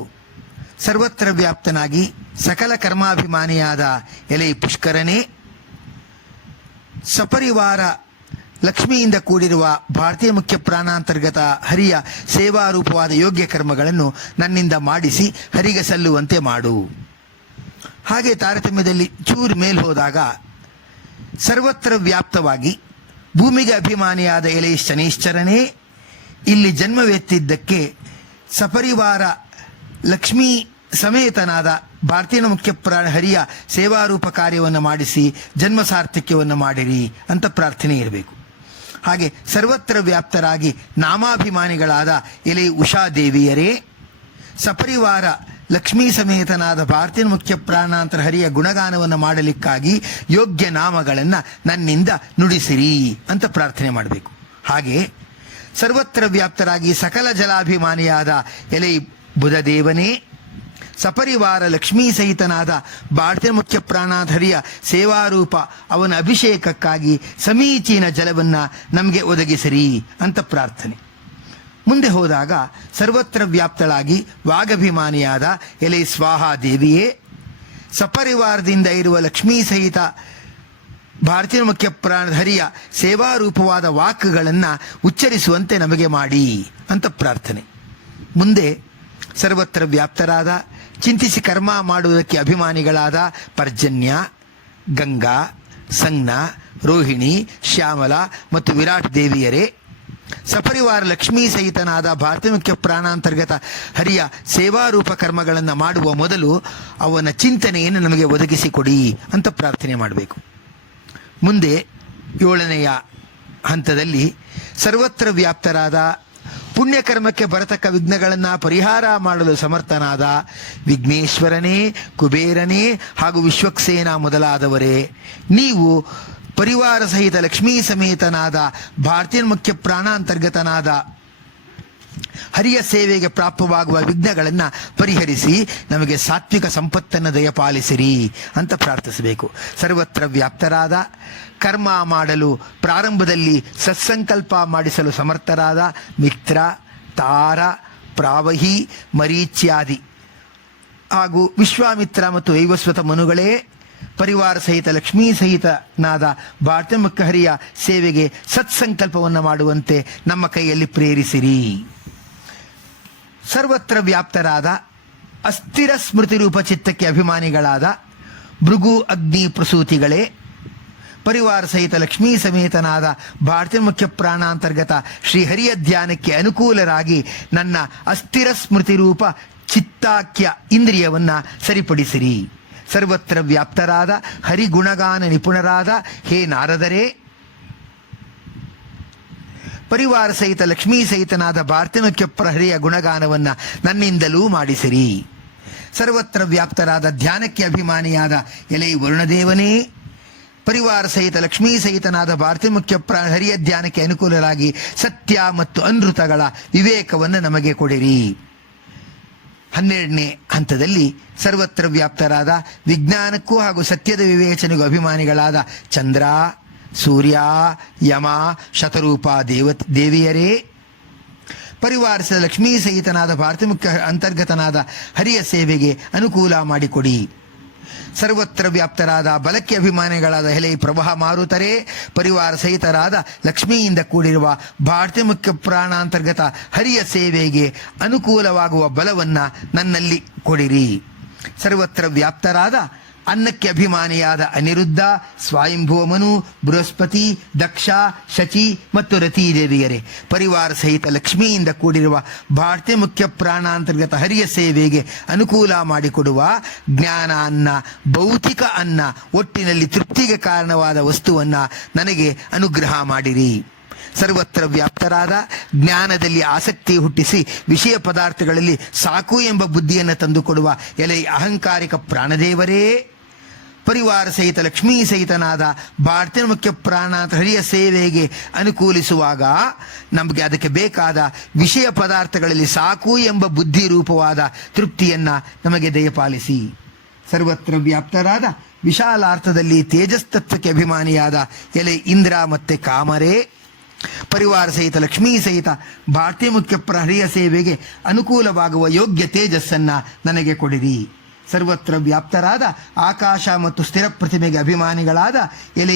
ಸರ್ವತ್ರ ವ್ಯಾಪ್ತನಾಗಿ ಸಕಲ ಕರ್ಮಾಭಿಮಾನಿಯಾದ ಎಲೆ ಪುಷ್ಕರನೇ, ಸಪರಿವಾರ ಲಕ್ಷ್ಮಿಯಿಂದ ಕೂಡಿರುವ ಭಾರತೀಯ ಮುಖ್ಯ ಪ್ರಾಣಾಂತರ್ಗತ ಹರಿಯ ಸೇವಾರೂಪವಾದ ಯೋಗ್ಯ ಕರ್ಮಗಳನ್ನು ನನ್ನಿಂದ ಮಾಡಿಸಿ ಹರಿಗೆ ಸಲ್ಲುವಂತೆ ಮಾಡು. ಹಾಗೆ ತಾರತಮ್ಯದಲ್ಲಿ ಚೂರು ಮೇಲೆ ಹೋದಾಗ ಸರ್ವತ್ರ ವ್ಯಾಪ್ತವಾಗಿ ಭೂಮಿಗೆ ಅಭಿಮಾನಿಯಾದ ಎಲೆ ಶನೈಶ್ಚರನೇ, ಇಲ್ಲಿ ಜನ್ಮವೆತ್ತಿದ್ದಕ್ಕೆ ಸಪರಿವಾರ ಲಕ್ಷ್ಮೀ ಸಮೇತನಾದ ಭಾರತೀಯ ಮುಖ್ಯ ಪ್ರಾಣ ಹರಿಯ ಸೇವಾರೂಪ ಕಾರ್ಯವನ್ನು ಮಾಡಿಸಿ ಜನ್ಮ ಸಾರ್ಥಕ್ಯವನ್ನು ಮಾಡಿರಿ ಅಂತ ಪ್ರಾರ್ಥನೆ ಇರಬೇಕು. ಹಾಗೆ ಸರ್ವತ್ರ ವ್ಯಾಪ್ತರಾಗಿ ನಾಮಾಭಿಮಾನಿಗಳಾದ ಎಲೆ ಉಷಾದೇವಿಯರೇ, ಸಪರಿವಾರ ಲಕ್ಷ್ಮೀ ಸಮೇತನಾದ ಭಾರತೀಯ ಮುಖ್ಯ ಪ್ರಾಣಾಂತರ ಹರಿಯ ಗುಣಗಾನವನ್ನು ಮಾಡಲಿಕ್ಕಾಗಿ ಯೋಗ್ಯ ನಾಮಗಳನ್ನು ನನ್ನಿಂದ ನುಡಿಸಿರಿ ಅಂತ ಪ್ರಾರ್ಥನೆ ಮಾಡಬೇಕು. ಹಾಗೆ ಸರ್ವತ್ರ ವ್ಯಾಪ್ತರಾಗಿ ಸಕಲ ಜಲಾಭಿಮಾನಿಯಾದ ಎಲೆ ಬುಧದೇವನೇ, ಸಪರಿವಾರ ಲಕ್ಷ್ಮೀ ಸಹಿತನಾದ ಭಾರತೀಯ ಮುಖ್ಯ ಪ್ರಾಣಾಧರಿಯ ಸೇವಾರೂಪ ಅವನ ಅಭಿಷೇಕಕ್ಕಾಗಿ ಸಮೀಚೀನ ಜಲವನ್ನು ನಮಗೆ ಒದಗಿಸಿರಿ ಅಂತ ಪ್ರಾರ್ಥನೆ. ಮುಂದೆ ಹೋದಾಗ ಸರ್ವತ್ರ ವ್ಯಾಪ್ತಳಾಗಿ ವಾಗಭಿಮಾನಿಯಾದ ಎಲೆ ಸ್ವಾಹಾದೇವಿಯೇ, ಸಪರಿವಾರದಿಂದ ಇರುವ ಲಕ್ಷ್ಮೀ ಸಹಿತ ಭಾರತೀಯ ಮುಖ್ಯ ಪ್ರಾಣಧರಿಯ ಸೇವಾರೂಪವಾದ ವಾಕ್ಗಳನ್ನು ಉಚ್ಚರಿಸುವಂತೆ ನಮಗೆ ಮಾಡಿ ಅಂತ ಪ್ರಾರ್ಥನೆ. ಮುಂದೆ ಸರ್ವತ್ರ ವ್ಯಾಪ್ತರಾದ ಚಿಂತಿಸಿ ಕರ್ಮ ಮಾಡುವುದಕ್ಕೆ ಅಭಿಮಾನಿಗಳಾದ ಪರ್ಜನ್ಯ, ಗಂಗಾ, ಸಂಜ್ಞ, ರೋಹಿಣಿ, ಶ್ಯಾಮಲ ಮತ್ತು ವಿರಾಟ್ ದೇವಿಯರೇ, ಸಪರಿವಾರ ಲಕ್ಷ್ಮೀ ಸಹಿತನಾದ ಭಾರತೀಯ ಮುಖ್ಯ ಪ್ರಾಣಾಂತರ್ಗತ ಹರಿಯ ಸೇವಾರೂಪ ಕರ್ಮಗಳನ್ನು ಮಾಡುವ ಮೊದಲು ಅವನ ಚಿಂತನೆಯನ್ನು ನಮಗೆ ಒದಗಿಸಿಕೊಡಿ ಅಂತ ಪ್ರಾರ್ಥನೆ ಮಾಡಬೇಕು. ಮುಂದೆ 7ನೆಯ ಹಂತದಲ್ಲಿ ಸರ್ವತ್ರ ವ್ಯಾಪ್ತರಾದ ಪುಣ್ಯಕರ್ಮಕ್ಕೆ ಬರತಕ್ಕ ವಿಘ್ನಗಳನ್ನು ಪರಿಹಾರ ಮಾಡಲು ಸಮರ್ಥನಾದ ವಿಘ್ನೇಶ್ವರನೇ, ಕುಬೇರನೇ ಹಾಗೂ ವಿಶ್ವಕ್ಸೇನ ಮೊದಲಾದವರೇ, ನೀವು ಪರಿವಾರ ಸಹಿತ ಲಕ್ಷ್ಮೀ ಸಮೇತನಾದ ಭಾರತೀಯ ಮುಖ್ಯ ಪ್ರಾಣಾಂತರ್ಗತನಾದ ಹರಿಯ ಸೇವೆಗೆ ಪ್ರಾಪ್ತವಾಗುವ ವಿಘ್ನಗಳನ್ನು ಪರಿಹರಿಸಿ ನಮಗೆ ಸಾತ್ವಿಕ ಸಂಪತ್ತನ್ನು ದಯಪಾಲಿಸಿರಿ ಅಂತ ಪ್ರಾರ್ಥಿಸಬೇಕು. ಸರ್ವತ್ರ ವ್ಯಾಪ್ತರಾದ ಕರ್ಮ ಮಾಡಲು ಪ್ರಾರಂಭದಲ್ಲಿ ಸತ್ಸಂಕಲ್ಪ ಮಾಡಿಸಲು ಸಮರ್ಥರಾದ ಮಿತ್ರ, ತಾರ, ಪ್ರಾವಹಿ, ಮರೀಚ್ಯಾದಿ ಹಾಗೂ ವಿಶ್ವಾಮಿತ್ರ ಮತ್ತು ವೈವಸ್ವತ ಮನುಗಳೇ, ಪರಿವಾರ ಸಹಿತ ಲಕ್ಷ್ಮೀ ಸಹಿತನಾದ ಭಾರತೀಯ ಮುಖ್ಯ ಹರಿಯ ಸೇವೆಗೆ ಸತ್ಸಂಕಲ್ಪವನ್ನು ಮಾಡುವಂತೆ ನಮ್ಮ ಕೈಯಲ್ಲಿ ಪ್ರೇರಿಸಿರಿ. ಸರ್ವತ್ರ ವ್ಯಾಪ್ತರಾದ ಅಸ್ಥಿರ ಸ್ಮೃತಿ ರೂಪ ಚಿತ್ತಕ್ಕೆ ಅಭಿಮಾನಿಗಳಾದ ಭೃಗು, ಅಗ್ನಿ, ಪ್ರಸೂತಿಗಳೇ, ಪರಿವಾರ ಸಹಿತ ಲಕ್ಷ್ಮೀ ಸಮೇತನಾದ ಭಾರತೀಯ ಮುಖ್ಯ ಪ್ರಾಣಾಂತರ್ಗತ ಶ್ರೀಹರಿಯ ಧ್ಯಾನಕ್ಕೆ ಅನುಕೂಲರಾಗಿ ನನ್ನ ಅಸ್ಥಿರ ಸ್ಮೃತಿ ರೂಪ ಚಿತ್ತಾಖ್ಯ ಇಂದ್ರಿಯವನ್ನು ಸರಿಪಡಿಸಿರಿ. ಸರ್ವತ್ರ ವ್ಯಾಪ್ತರಾದ ಹರಿಗುಣಗಾನ ನಿಪುಣರಾದ ಹೇ ನಾರದರೇ, ಪರಿವಾರ ಸಹಿತ ಲಕ್ಷ್ಮೀ ಸಹಿತನಾದ ಭಾರತೀಯ ಮುಖ್ಯ ಹರಿಯ ಗುಣಗಾನವನ್ನು ನನ್ನಿಂದಲೂ ಮಾಡಿಸಿರಿ. ಸರ್ವತ್ರ ವ್ಯಾಪ್ತರಾದ ಧ್ಯಾನಕ್ಕೆ ಅಭಿಮಾನಿಯಾದ ಎಲೆ ವರುಣದೇವನೇ, ಪರಿವಾರ ಸಹಿತ ಲಕ್ಷ್ಮೀ ಸಹಿತನಾದ ಭಾರತೀಯ ಮುಖ್ಯ ಹರಿಯ ಧ್ಯಾನಕ್ಕೆ ಅನುಕೂಲರಾಗಿ ಸತ್ಯ ಮತ್ತು ಅನೃತಗಳ ವಿವೇಕವನ್ನು ನಮಗೆ ಕೊಡಿರಿ. 12ನೇ ಹಂತದಲ್ಲಿ ಸರ್ವತ್ರ ವ್ಯಾಪ್ತರಾದ ವಿಜ್ಞಾನಕ್ಕೂ ಹಾಗೂ ಸತ್ಯದ ವಿವೇಚನೆಗೂ ಅಭಿಮಾನಿಗಳಾದ ಚಂದ್ರ, ಸೂರ್ಯ, ಯಮ, ಶತರೂಪ ದೇವಿಯರೇ, ಪರಿವಾರಿಸಿದ ಲಕ್ಷ್ಮೀ ಸಹಿತನಾದ ಭಾರತೀಯ ಮುಖ್ಯ ಅಂತರ್ಗತನಾದ ಹರಿಯ ಸೇವೆಗೆ ಅನುಕೂಲ ಮಾಡಿಕೊಡಿ. ಸರ್ವತ್ರ ವ್ಯಾಪ್ತರಾದ ಬಲಕ್ಕೆ ಅಭಿಮಾನಿಗಳಾದ ಹೆಲೆ ಪ್ರವಾಹ ಮಾರುತರೇ, ಪರಿವಾರ ಸಹಿತರಾದ ಲಕ್ಷ್ಮಿಯಿಂದ ಕೂಡಿರುವ ಭಾರತೀಯ ಮುಖ್ಯ ಪ್ರಾಣಾಂತರ್ಗತ ಹರಿಯ ಸೇವೆಗೆ ಅನುಕೂಲವಾಗುವ ಬಲವನ್ನು ನನ್ನಲ್ಲಿ ಕೊಡಿರಿ. ಸರ್ವತ್ರ ವ್ಯಾಪ್ತರಾದ ಅನ್ನಕ್ಕೆ ಅಭಿಮಾನಿಯಾದ ಅನಿರುದ್ಧ, ಸ್ವಯಂಭೂಮನು, ಬೃಹಸ್ಪತಿ, ದಕ್ಷ, ಶಚಿ ಮತ್ತು ರತೀದೇವಿಯರೇ, ಪರಿವಾರ ಸಹಿತ ಲಕ್ಷ್ಮಿಯಿಂದ ಕೂಡಿರುವ ಭಾರತೀಯ ಮುಖ್ಯ ಪ್ರಾಣಾಂತರ್ಗತ ಹರಿಯ ಸೇವೆಗೆ ಅನುಕೂಲ ಮಾಡಿಕೊಡುವ ಜ್ಞಾನ ಅನ್ನ, ಭೌತಿಕ ಅನ್ನ, ಒಟ್ಟಿನಲ್ಲಿ ತೃಪ್ತಿಗೆ ಕಾರಣವಾದ ವಸ್ತುವನ್ನು ನನಗೆ ಅನುಗ್ರಹ ಮಾಡಿರಿ. ಸರ್ವತ್ರ ವ್ಯಾಪ್ತರಾದ ಜ್ಞಾನದಲ್ಲಿ ಆಸಕ್ತಿ ಹುಟ್ಟಿಸಿ ವಿಷಯ ಪದಾರ್ಥಗಳಲ್ಲಿ ಸಾಕು ಎಂಬ ಬುದ್ಧಿಯನ್ನು ತಂದುಕೊಡುವ ಎಲೆ ಅಹಂಕಾರಿಕ ಪ್ರಾಣದೇವರೇ, ಪರಿವಾರ ಸಹಿತ ಲಕ್ಷ್ಮೀ ಸಹಿತನಾದ ಭಾರತೀಯ ಮುಖ್ಯ ಪ್ರಾಣಾಂತ ಹರಿಯ ಸೇವೆಗೆ ಅನುಕೂಲಿಸುವಾಗ ನಮಗೆ ಅದಕ್ಕೆ ಬೇಕಾದ ವಿಷಯ ಪದಾರ್ಥಗಳಲ್ಲಿ ಸಾಕು ಎಂಬ ಬುದ್ಧಿ ರೂಪವಾದ ತೃಪ್ತಿಯನ್ನು ನಮಗೆ ದಯಪಾಲಿಸಿ. ಸರ್ವತ್ರ ವ್ಯಾಪ್ತರಾದ ವಿಶಾಲಾರ್ಥದಲ್ಲಿ ತೇಜಸ್ತತ್ವಕ್ಕೆ ಅಭಿಮಾನಿಯಾದ ಎಲೆ ಇಂದ್ರ ಮತ್ತೆ ಕಾಮರೇ, ಪರಿವಾರ ಸಹಿತ ಲಕ್ಷ್ಮೀ ಸಹಿತ ಭಾರತೀಯ ಮುಖ್ಯ ಹರಿಯ ಸೇವೆಗೆ ಅನುಕೂಲವಾಗುವ ಯೋಗ್ಯ ತೇಜಸ್ಸನ್ನು ನನಗೆ ಕೊಡಿರಿ. ಸರ್ವತ್ರ ವ್ಯಾಪ್ತರಾದ ಆಕಾಶ ಮತ್ತು ಸ್ಥಿರ ಪ್ರತಿಮೆಗೆ ಅಭಿಮಾನಿಗಳಾದ ಎಲೆ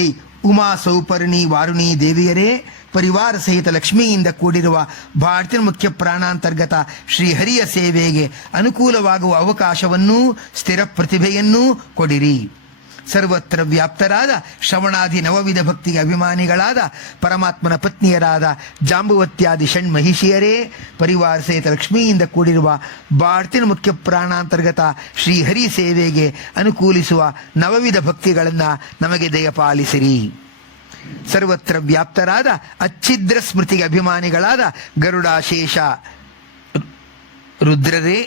ಉಮಾ, ಸೌಪರ್ಣಿ, ವಾರುಣಿ ದೇವಿಯರೇ, ಪರಿವಾರ ಸಹಿತ ಲಕ್ಷ್ಮಿಯಿಂದ ಕೂಡಿರುವ ಭಾರತೀಯ ಮುಖ್ಯ ಪ್ರಾಣಾಂತರ್ಗತ ಶ್ರೀಹರಿಯ ಸೇವೆಗೆ ಅನುಕೂಲವಾಗುವ ಅವಕಾಶವನ್ನೂ ಸ್ಥಿರ ಪ್ರತಿಭೆಯನ್ನೂ ಕೊಡಿರಿ. ಸರ್ವತ್ರ ವ್ಯಾಪ್ತರಾದ ಶ್ರವಣಾದಿ ನವವಿಧ ಭಕ್ತಿಗೆ ಅಭಿಮಾನಿಗಳಾದ ಪರಮಾತ್ಮನ ಪತ್ನಿಯರಾದ ಜಾಂಬುವತ್ಯಾದಿ ಷಣ್ಮಹಿಷಿಯರೇ, ಪರಿವಾರ ಸಹಿತ ಲಕ್ಷ್ಮಿಯಿಂದ ಕೂಡಿರುವ ಬಾಳ್ತಿನ ಮುಖ್ಯ ಪ್ರಾಣಾಂತರ್ಗತ ಶ್ರೀಹರಿ ಸೇವೆಗೆ ಅನುಕೂಲಿಸುವ ನವವಿಧ ಭಕ್ತಿಗಳನ್ನು ನಮಗೆ ದಯಪಾಲಿಸಿರಿ. ಸರ್ವತ್ರ ವ್ಯಾಪ್ತರಾದ ಅಚ್ಛಿದ್ರ ಸ್ಮೃತಿಗೆ ಅಭಿಮಾನಿಗಳಾದ ಗರುಡಾಶೇಷ ರುದ್ರರೇ,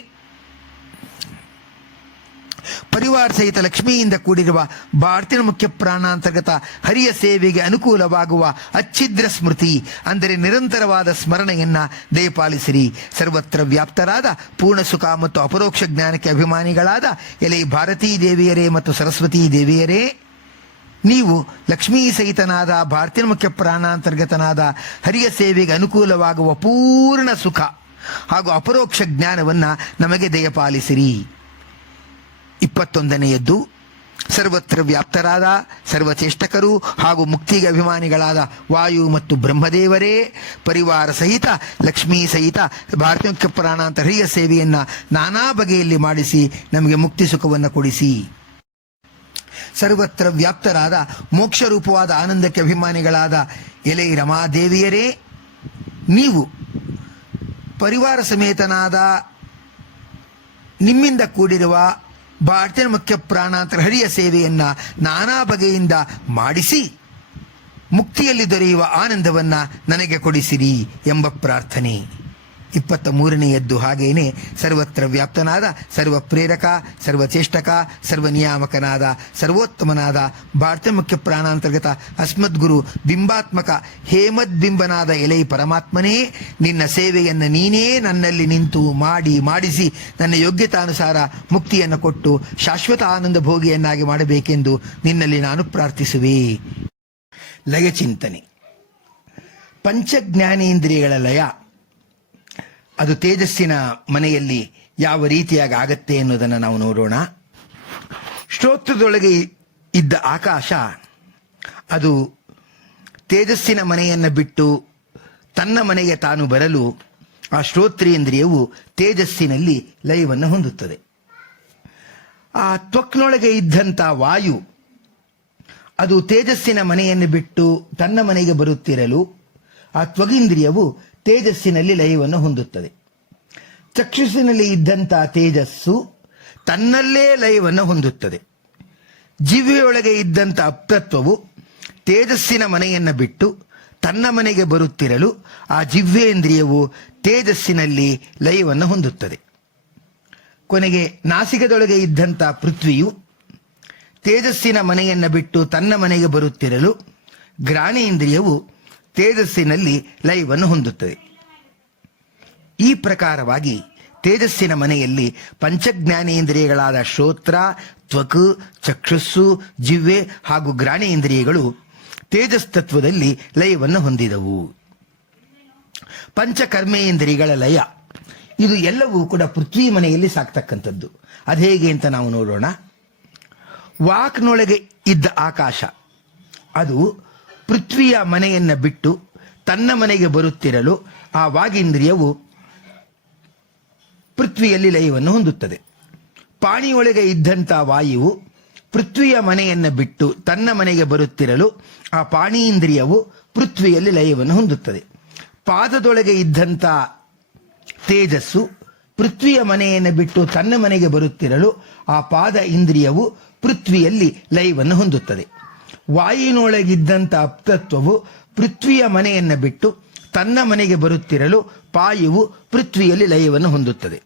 ಪರಿವಾರ ಸಹಿತ ಲಕ್ಷ್ಮಿಯಿಂದ ಕೂಡಿರುವ ಬಾಳ್ತಿನ ಮುಖ್ಯ ಪ್ರಾಣಾಂತರ್ಗತ ಹರಿಯ ಸೇವೆಗೆ ಅನುಕೂಲವಾಗುವ ಅಚ್ಛಿದ್ರ ಸ್ಮೃತಿ ಅಂದರೆ ನಿರಂತರವಾದ ಸ್ಮರಣೆಯನ್ನ ದಯಪಾಲಿಸಿರಿ. ಸರ್ವತ್ರ ವ್ಯಾಪ್ತರಾದ ಪೂರ್ಣ ಸುಖ ಮತ್ತು ಅಪರೋಕ್ಷ ಜ್ಞಾನಕ್ಕೆ ಅಭಿಮಾನಿಗಳಾದ ಎಲೆ ಭಾರತೀ ದೇವಿಯರೇ ಮತ್ತು ಸರಸ್ವತೀ ದೇವಿಯರೇ, ನೀವು ಲಕ್ಷ್ಮೀ ಸಹಿತನಾದ ಭಾರತೀಯ ಮುಖ್ಯ ಪ್ರಾಣಾಂತರ್ಗತನಾದ ಹರಿಯ ಸೇವೆಗೆ ಅನುಕೂಲವಾಗುವ ಪೂರ್ಣ ಸುಖ ಹಾಗೂ ಅಪರೋಕ್ಷ ಜ್ಞಾನವನ್ನು ನಮಗೆ ದಯಪಾಲಿಸಿರಿ. 21ನೇಯದ್ದು, ಸರ್ವತ್ರ ವ್ಯಾಪ್ತರಾದ ಸರ್ವಚೇಷ್ಟಕರು ಹಾಗೂ ಮುಕ್ತಿಗೆ ಅಭಿಮಾನಿಗಳಾದ ವಾಯು ಮತ್ತು ಬ್ರಹ್ಮದೇವರೇ, ಪರಿವಾರ ಸಹಿತ ಲಕ್ಷ್ಮೀ ಸಹಿತ ಭಾರತೀಯ ಮುಖ್ಯ ಪ್ರಾಣಾಂತರ ಹರಿಯ ಸೇವೆಯನ್ನು ನಾನಾ ಬಗೆಯಲ್ಲಿ ಮಾಡಿಸಿ ನಮಗೆ ಮುಕ್ತಿ ಸುಖವನ್ನು ಕೊಡಿಸಿ. ಸರ್ವತ್ರ ವ್ಯಾಪ್ತರಾದ ಮೋಕ್ಷ ರೂಪವಾದ ಆನಂದಕ್ಕೆ ಅಭಿಮಾನಿಗಳಾದ ಎಲೆ ರಮಾದೇವಿಯರೇ, ನೀವು ಪರಿವಾರ ಸಮೇತನಾದ ನಿಮ್ಮಿಂದ ಕೂಡಿರುವ ಭಾರತೀಯ ಮುಖ್ಯ ಪ್ರಾಣಾಂತರ ಹರಿಯ ಸೇವೆಯನ್ನು ನಾನಾ ಬಗೆಯಿಂದ ಮಾಡಿಸಿ ಮುಕ್ತಿಯಲ್ಲಿ ದೊರೆಯುವ ಆನಂದವನ್ನು ನನಗೆ ಕೊಡಿಸಿರಿ ಎಂಬ ಪ್ರಾರ್ಥನೆ. 23ನೇಯದ್ದು ಹಾಗೇನೆ, ಸರ್ವತ್ರ ವ್ಯಾಪ್ತನಾದ ಸರ್ವ ಪ್ರೇರಕ ಸರ್ವಚೇಷ್ಟಕ ಸರ್ವನಿಯಾಮಕನಾದ ಸರ್ವೋತ್ತಮನಾದ ಭಾರತೀಯ ಮುಖ್ಯ ಪ್ರಾಣಾಂತರ್ಗತ ಅಸ್ಮದ್ಗುರು ಬಿಂಬಾತ್ಮಕ ಹೇಮದ್ಬಿಂಬನಾದ ಎಲೈ ಪರಮಾತ್ಮನೇ, ನಿನ್ನ ಸೇವೆಯನ್ನು ನೀನೇ ನನ್ನಲ್ಲಿ ನಿಂತು ಮಾಡಿಸಿ ನನ್ನ ಯೋಗ್ಯತಾನುಸಾರ ಮುಕ್ತಿಯನ್ನು ಕೊಟ್ಟು ಶಾಶ್ವತ ಆನಂದ ಭೋಗಿಯನ್ನಾಗಿ ಮಾಡಬೇಕೆಂದು ನಿನ್ನಲ್ಲಿ ನಾನು ಪ್ರಾರ್ಥಿಸುವೆ. ಲಯ ಚಿಂತನೆ. ಪಂಚಜ್ಞಾನೇಂದ್ರಿಯಗಳ ಲಯ ಅದು ತೇಜಸ್ಸಿನ ಮನೆಯಲ್ಲಿ ಯಾವ ರೀತಿಯಾಗಿ ಆಗತ್ತೆ ಎನ್ನುವುದನ್ನು ನಾವು ನೋಡೋಣ. ಶ್ರೋತ್ರದೊಳಗೆ ಇದ್ದ ಆಕಾಶ ಅದು ತೇಜಸ್ಸಿನ ಮನೆಯನ್ನು ಬಿಟ್ಟು ತನ್ನ ಮನೆಗೆ ತಾನು ಬರಲು ಆ ಶ್ರೋತ್ರೇಂದ್ರಿಯವು ತೇಜಸ್ಸಿನಲ್ಲಿ ಲಯವನ್ನು ಹೊಂದುತ್ತದೆ. ಆ ತ್ವಕ್ನೊಳಗೆ ಇದ್ದಂಥ ವಾಯು ಅದು ತೇಜಸ್ಸಿನ ಮನೆಯನ್ನು ಬಿಟ್ಟು ತನ್ನ ಮನೆಗೆ ಬರುತ್ತಿರಲು ಆ ತ್ವಗೀಂದ್ರಿಯವು ತೇಜಸ್ಸಿನಲ್ಲಿ ಲಯವನ್ನು ಹೊಂದುತ್ತದೆ. ಚಕ್ಷುಸ್ಸಿನಲ್ಲಿ ಇದ್ದಂಥ ತೇಜಸ್ಸು ತನ್ನಲ್ಲೇ ಲಯವನ್ನು ಹೊಂದುತ್ತದೆ. ಜಿಹ್ವೆಯೊಳಗೆ ಇದ್ದಂಥ ಅಪ್ತತ್ವವು ತೇಜಸ್ಸಿನ ಮನೆಯನ್ನು ಬಿಟ್ಟು ತನ್ನ ಮನೆಗೆ ಬರುತ್ತಿರಲು ಆ ಜಿಹ್ವೇಂದ್ರಿಯವು ತೇಜಸ್ಸಿನಲ್ಲಿ ಲಯವನ್ನು ಹೊಂದುತ್ತದೆ. ಕೊನೆಗೆ ನಾಸಿಕದೊಳಗೆ ಇದ್ದಂಥ ಪೃಥ್ವಿಯು ತೇಜಸ್ಸಿನ ಮನೆಯನ್ನು ಬಿಟ್ಟು ತನ್ನ ಮನೆಗೆ ಬರುತ್ತಿರಲು ಘ್ರಾಣೇಂದ್ರಿಯವು ತೇಜಸ್ಸಿನಲ್ಲಿ ಲಯವನ್ನು ಹೊಂದುತ್ತದೆ. ಈ ಪ್ರಕಾರವಾಗಿ ತೇಜಸ್ಸಿನ ಮನೆಯಲ್ಲಿ ಪಂಚಜ್ಞಾನೇಂದ್ರಿಯಗಳಾದ ಶ್ರೋತ್ರ, ತ್ವಕ್, ಚಕ್ಷುಸ್ಸು, ಜಿಹ್ವೆ ಹಾಗೂ ಘ್ರಾಣೇಂದ್ರಿಯಗಳು ತೇಜಸ್ತತ್ವದಲ್ಲಿ ಲಯವನ್ನು ಹೊಂದಿದವು. ಪಂಚಕರ್ಮೇಂದ್ರಿಯಗಳ ಲಯ ಇದು ಎಲ್ಲವೂ ಕೂಡ ಪೃಥ್ವಿ ಮನೆಯಲ್ಲಿ ಸಾಕ್ತಕ್ಕಂಥದ್ದು. ಅದು ಹೇಗೆ ಅಂತ ನಾವು ನೋಡೋಣ. ವಾಕ್ನೊಳಗೆ ಇದ್ದ ಆಕಾಶ ಅದು ಪೃಥ್ವಿಯ ಮನೆಯನ್ನು ಬಿಟ್ಟು ತನ್ನ ಮನೆಗೆ ಬರುತ್ತಿರಲು ಆ ವಾಗೀಂದ್ರಿಯವು ಪೃಥ್ವಿಯಲ್ಲಿ ಲಯವನ್ನು ಹೊಂದುತ್ತದೆ. ಪಾಣಿಯೊಳಗೆ ಇದ್ದಂಥ ವಾಯುವು ಪೃಥ್ವಿಯ ಮನೆಯನ್ನು ಬಿಟ್ಟು ತನ್ನ ಮನೆಗೆ ಬರುತ್ತಿರಲು ಆ ಪಾಣೀಂದ್ರಿಯವು ಪೃಥ್ವಿಯಲ್ಲಿ ಲಯವನ್ನು ಹೊಂದುತ್ತದೆ. ಪಾದದೊಳಗೆ ಇದ್ದಂಥ ತೇಜಸ್ಸು ಪೃಥ್ವಿಯ ಮನೆಯನ್ನು ಬಿಟ್ಟು ತನ್ನ ಮನೆಗೆ ಬರುತ್ತಿರಲು ಆ ಪಾದ ಇಂದ್ರಿಯವು ಪೃಥ್ವಿಯಲ್ಲಿ ಲಯವನ್ನು ಹೊಂದುತ್ತದೆ. ವಾಯುವಿನೊಳಗಿದ್ದಂಥ ಅಪ್ತತ್ವವು ಪೃಥ್ವಿಯ ಮನೆಯನ್ನು ಬಿಟ್ಟು ತನ್ನ ಮನೆಗೆ ಬರುತ್ತಿರಲು ಪಾಯುವು ಪೃಥ್ವಿಯಲ್ಲಿ ಲಯವನ್ನು ಹೊಂದುತ್ತದೆ.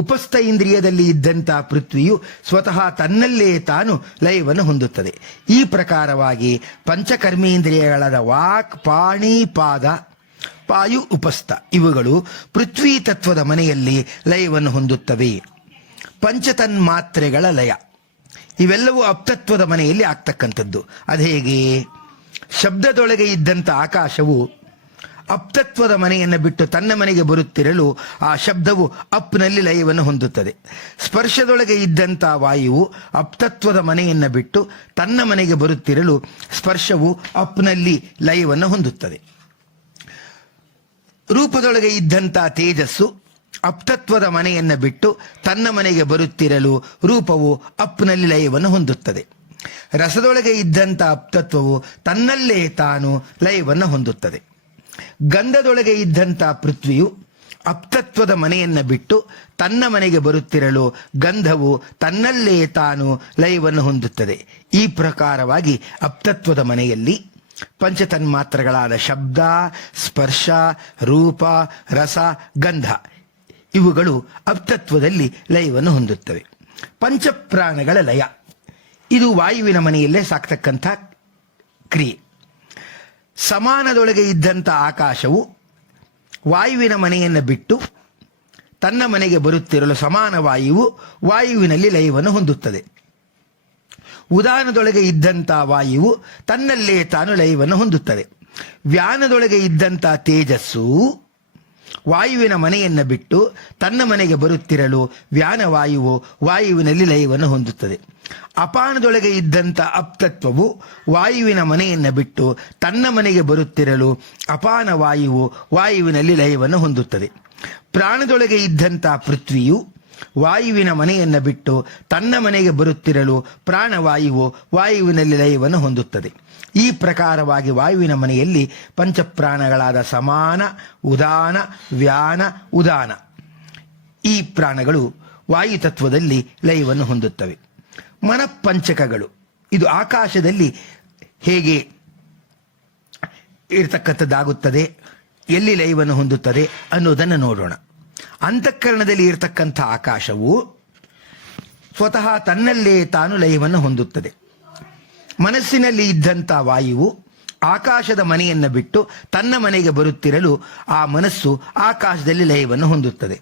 ಉಪಸ್ಥ ಇಂದ್ರಿಯದಲ್ಲಿ ಇದ್ದಂಥ ಪೃಥ್ವಿಯು ಸ್ವತಃ ತನ್ನಲ್ಲೇ ತಾನು ಲಯವನ್ನು ಹೊಂದುತ್ತದೆ. ಈ ಪ್ರಕಾರವಾಗಿ ಪಂಚಕರ್ಮೇಂದ್ರಿಯಗಳಾದ ವಾಕ್, ಪಾಣಿ, ಪಾದ, ಪಾಯು, ಉಪಸ್ಥ ಇವುಗಳು ಪೃಥ್ವಿ ತತ್ವದ ಮನೆಯಲ್ಲಿ ಲಯವನ್ನು ಹೊಂದುತ್ತವೆ. ಪಂಚತನ್ಮಾತ್ರೆಗಳ ಲಯ ಇವೆಲ್ಲವೂ ಅಪ್ತತ್ವದ ಮನೆಯಲ್ಲಿ ಆಗ್ತಕ್ಕಂಥದ್ದು. ಅದು ಹೇಗೆ? ಶಬ್ದದೊಳಗೆ ಇದ್ದಂಥ ಆಕಾಶವು ಅಪ್ತತ್ವದ ಮನೆಯನ್ನು ಬಿಟ್ಟು ತನ್ನ ಮನೆಗೆ ಬರುತ್ತಿರಲು ಆ ಶಬ್ದವು ಅಪ್ನಲ್ಲಿ ಲಯವನ್ನು ಹೊಂದುತ್ತದೆ. ಸ್ಪರ್ಶದೊಳಗೆ ಇದ್ದಂಥ ವಾಯುವು ಅಪ್ತತ್ವದ ಮನೆಯನ್ನು ಬಿಟ್ಟು ತನ್ನ ಮನೆಗೆ ಬರುತ್ತಿರಲು ಸ್ಪರ್ಶವು ಅಪ್ನಲ್ಲಿ ಲಯವನ್ನು ಹೊಂದುತ್ತದೆ. ರೂಪದೊಳಗೆ ಇದ್ದಂಥ ತೇಜಸ್ಸು ಅಪ್ತತ್ವದ ಮನೆಯನ್ನು ಬಿಟ್ಟು ತನ್ನ ಮನೆಗೆ ಬರುತ್ತಿರಲು ರೂಪವು ಅಪ್ನಲ್ಲಿ ಲಯವನ್ನು ಹೊಂದುತ್ತದೆ. ರಸದೊಳಗೆ ಇದ್ದಂಥ ಅಪ್ತತ್ವವು ತನ್ನಲ್ಲೇ ತಾನು ಲಯವನ್ನು ಹೊಂದುತ್ತದೆ. ಗಂಧದೊಳಗೆ ಇದ್ದಂಥ ಪೃಥ್ವಿಯು ಅಪ್ತತ್ವದ ಮನೆಯನ್ನು ಬಿಟ್ಟು ತನ್ನ ಮನೆಗೆ ಬರುತ್ತಿರಲು ಗಂಧವು ತನ್ನಲ್ಲೇ ತಾನು ಲಯವನ್ನು ಹೊಂದುತ್ತದೆ. ಈ ಪ್ರಕಾರವಾಗಿ ಅಪ್ತತ್ವದ ಮನೆಯಲ್ಲಿ ಪಂಚತನ್ಮಾತ್ರಗಳಾದ ಶಬ್ದ, ಸ್ಪರ್ಶ, ರೂಪ, ರಸ, ಗಂಧ ಇವುಗಳು ಅಪ್ತತ್ವದಲ್ಲಿ ಲಯವನ್ನು ಹೊಂದುತ್ತವೆ. ಪಂಚಪ್ರಾಣಗಳ ಲಯ ಇದು ವಾಯುವಿನ ಮನೆಯಲ್ಲೇ ಸಾಕ್ತಕ್ಕಂಥ ಕ್ರಿಯೆ. ಸಮಾನದೊಳಗೆ ಇದ್ದಂಥ ಆಕಾಶವು ವಾಯುವಿನ ಮನೆಯನ್ನು ಬಿಟ್ಟು ತನ್ನ ಮನೆಗೆ ಬರುತ್ತಿರಲು ಸಮಾನ ವಾಯುವು ವಾಯುವಿನಲ್ಲಿ ಲಯವನ್ನು ಹೊಂದುತ್ತದೆ. ಉದಾನದೊಳಗೆ ಇದ್ದಂಥ ವಾಯುವು ತನ್ನಲ್ಲೇ ತಾನು ಲಯವನ್ನು ಹೊಂದುತ್ತದೆ. ವ್ಯಾನದೊಳಗೆ ಇದ್ದಂಥ ತೇಜಸ್ಸು ವಾಯುವಿನ ಮನೆಯನ್ನು ಬಿಟ್ಟು ತನ್ನ ಮನೆಗೆ ಬರುತ್ತಿರಲು ವ್ಯಾನವಾಯುವು ವಾಯುವಿನಲ್ಲಿ ಲಯವನ್ನು ಹೊಂದುತ್ತದೆ. ಅಪಾನದೊಳಗೆ ಇದ್ದಂಥ ಅಪ್ತತ್ವವು ವಾಯುವಿನ ಮನೆಯನ್ನು ಬಿಟ್ಟು ತನ್ನ ಮನೆಗೆ ಬರುತ್ತಿರಲು ಅಪಾನ ವಾಯುವು ವಾಯುವಿನಲ್ಲಿ ಲಯವನ್ನು ಹೊಂದುತ್ತದೆ. ಪ್ರಾಣದೊಳಗೆ ಇದ್ದಂಥ ಪೃಥ್ವಿಯು ವಾಯುವಿನ ಮನೆಯನ್ನು ಬಿಟ್ಟು ತನ್ನ ಮನೆಗೆ ಬರುತ್ತಿರಲು ಪ್ರಾಣವಾಯುವು ವಾಯುವಿನಲ್ಲಿ ಲಯವನ್ನು ಹೊಂದುತ್ತದೆ. ಈ ಪ್ರಕಾರವಾಗಿ ವಾಯುವಿನ ಮನೆಯಲ್ಲಿ ಪಂಚಪ್ರಾಣಗಳಾದ ಸಮಾನ, ಉದಾನ, ವ್ಯಾನ, ಉದಾನ ಈ ಪ್ರಾಣಗಳು ವಾಯುತತ್ವದಲ್ಲಿ ಲಯವನ್ನು ಹೊಂದುತ್ತವೆ. ಮನಪಂಚಕಗಳು ಇದು ಆಕಾಶದಲ್ಲಿ ಹೇಗೆ ಇರತಕ್ಕಂಥದ್ದಾಗುತ್ತದೆ, ಎಲ್ಲಿ ಲಯವನ್ನು ಹೊಂದುತ್ತದೆ ಅನ್ನೋದನ್ನು ನೋಡೋಣ. ಅಂತಃಕರಣದಲ್ಲಿ ಇರತಕ್ಕಂಥ ಆಕಾಶವು ಸ್ವತಃ ತನ್ನಲ್ಲೇ ತಾನು ಲಯವನ್ನು ಹೊಂದುತ್ತದೆ. ಮನಸ್ಸಿನಲ್ಲಿ ಇದ್ದಂಥ ವಾಯುವು ಆಕಾಶದ ಮನೆಯನ್ನು ಬಿಟ್ಟು ತನ್ನ ಮನೆಗೆ ಬರುತ್ತಿರಲು ಆ ಮನಸ್ಸು ಆಕಾಶದಲ್ಲಿ ಲಯವನ್ನು ಹೊಂದುತ್ತದೆ.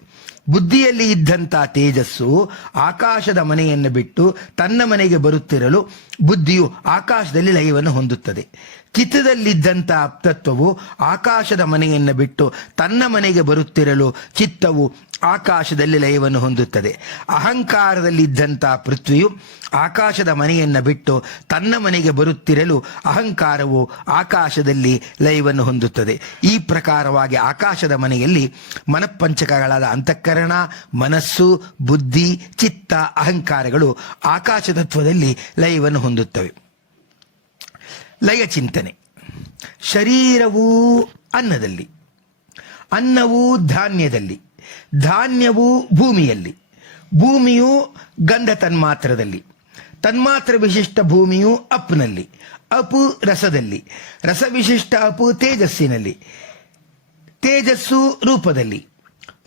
ಬುದ್ಧಿಯಲ್ಲಿ ಇದ್ದಂಥ ತೇಜಸ್ಸು ಆಕಾಶದ ಮನೆಯನ್ನು ಬಿಟ್ಟು ತನ್ನ ಮನೆಗೆ ಬರುತ್ತಿರಲು ಬುದ್ಧಿಯು ಆಕಾಶದಲ್ಲಿ ಲಯವನ್ನು ಹೊಂದುತ್ತದೆ. ಚಿತ್ತದಲ್ಲಿದ್ದಂಥ ಅಪ್ತತ್ವವು ಆಕಾಶದ ಮನೆಯನ್ನು ಬಿಟ್ಟು ತನ್ನ ಮನೆಗೆ ಬರುತ್ತಿರಲು ಚಿತ್ತವು ಆಕಾಶದಲ್ಲಿ ಲಯವನ್ನು ಹೊಂದುತ್ತದೆ. ಅಹಂಕಾರದಲ್ಲಿದ್ದಂಥ ಪೃಥ್ವಿಯು ಆಕಾಶದ ಮನೆಯನ್ನು ಬಿಟ್ಟು ತನ್ನ ಮನೆಗೆ ಬರುತ್ತಿರಲು ಅಹಂಕಾರವು ಆಕಾಶದಲ್ಲಿ ಲಯವನ್ನು ಹೊಂದುತ್ತದೆ. ಈ ಪ್ರಕಾರವಾಗಿ ಆಕಾಶದ ಮನೆಯಲ್ಲಿ ಮನಪಂಚಕಗಳಾದ ಅಂತಃಕರಣ, ಮನಸ್ಸು, ಬುದ್ಧಿ, ಚಿತ್ತ, ಅಹಂಕಾರಗಳು ಆಕಾಶ ತತ್ವದಲ್ಲಿ ಲಯವನ್ನು ಹೊಂದುತ್ತವೆ. ಲಯ ಚಿಂತನೆ. ಶರೀರವು ಅನ್ನದಲ್ಲಿ, ಅನ್ನವು ಧಾನ್ಯದಲ್ಲಿ, ಧಾನ್ಯವು ಭೂಮಿಯಲ್ಲಿ, ಭೂಮಿಯು ಗಂಧ ತನ್ಮಾತ್ರದಲ್ಲಿ, ತನ್ಮಾತ್ರ ವಿಶಿಷ್ಟ ಭೂಮಿಯು ಅಪ್ನಲ್ಲಿ, ಅಪು ರಸದಲ್ಲಿ, ರಸವಿಶಿಷ್ಟ ಅಪು ತೇಜಸ್ಸಿನಲ್ಲಿ, ತೇಜಸ್ಸು ರೂಪದಲ್ಲಿ,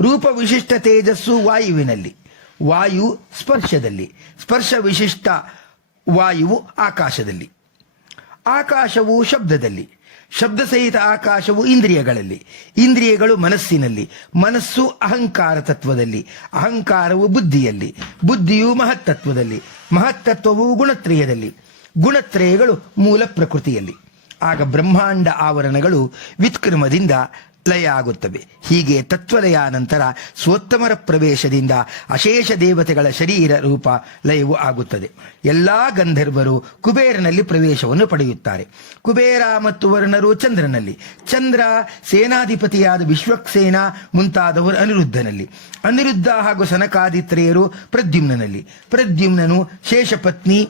ರೂಪ ವಿಶಿಷ್ಟ ತೇಜಸ್ಸು ವಾಯುವಿನಲ್ಲಿ, ವಾಯು ಸ್ಪರ್ಶದಲ್ಲಿ, ಸ್ಪರ್ಶ ವಿಶಿಷ್ಟ ವಾಯುವು ಆಕಾಶದಲ್ಲಿ, ಆಕಾಶವು ಶಬ್ದದಲ್ಲಿ, ಶಬ್ದ ಸಹಿತ ಆಕಾಶವು ಇಂದ್ರಿಯಗಳಲ್ಲಿ, ಇಂದ್ರಿಯಗಳು ಮನಸ್ಸಿನಲ್ಲಿ, ಮನಸ್ಸು ಅಹಂಕಾರ ತತ್ವದಲ್ಲಿ, ಅಹಂಕಾರವು ಬುದ್ಧಿಯಲ್ಲಿ, ಬುದ್ಧಿಯು ಮಹತ್ತತ್ವದಲ್ಲಿ, ಮಹತ್ತತ್ವವು ಗುಣತ್ರಯದಲ್ಲಿ, ಗುಣತ್ರಯಗಳು ಮೂಲ ಪ್ರಕೃತಿಯಲ್ಲಿ. ಆಗ ಬ್ರಹ್ಮಾಂಡ ಆವರಣಗಳು ವಿತ್ಕ್ರಮದಿಂದ ಲಯ ಆಗುತ್ತವೆ. ಹೀಗೆ ತತ್ವಲಯ ನಂತರ ಸ್ವೋತ್ತಮರ ಪ್ರವೇಶದಿಂದ ಅಶೇಷ ದೇವತೆಗಳ ಶರೀರ ರೂಪ ಲಯವು ಆಗುತ್ತದೆ. ಎಲ್ಲಾ ಗಂಧರ್ವರು ಕುಬೇರನಲ್ಲಿ ಪ್ರವೇಶವನ್ನು ಪಡೆಯುತ್ತಾರೆ. ಕುಬೇರ ಮತ್ತು ವರ್ಣರು ಚಂದ್ರನಲ್ಲಿ, ಚಂದ್ರ ಸೇನಾಧಿಪತಿಯಾದ ವಿಶ್ವಕ್ಸೇನ ಮುಂತಾದವರು ಅನಿರುದ್ಧನಲ್ಲಿ, ಅನಿರುದ್ಧ ಹಾಗೂ ಸನಕಾದಿತ್ರಯರು ಪ್ರದ್ಯುಮ್ನಲ್ಲಿ, ಪ್ರದ್ಯುಮ್ನನು ಶೇಷಪತ್ನಿ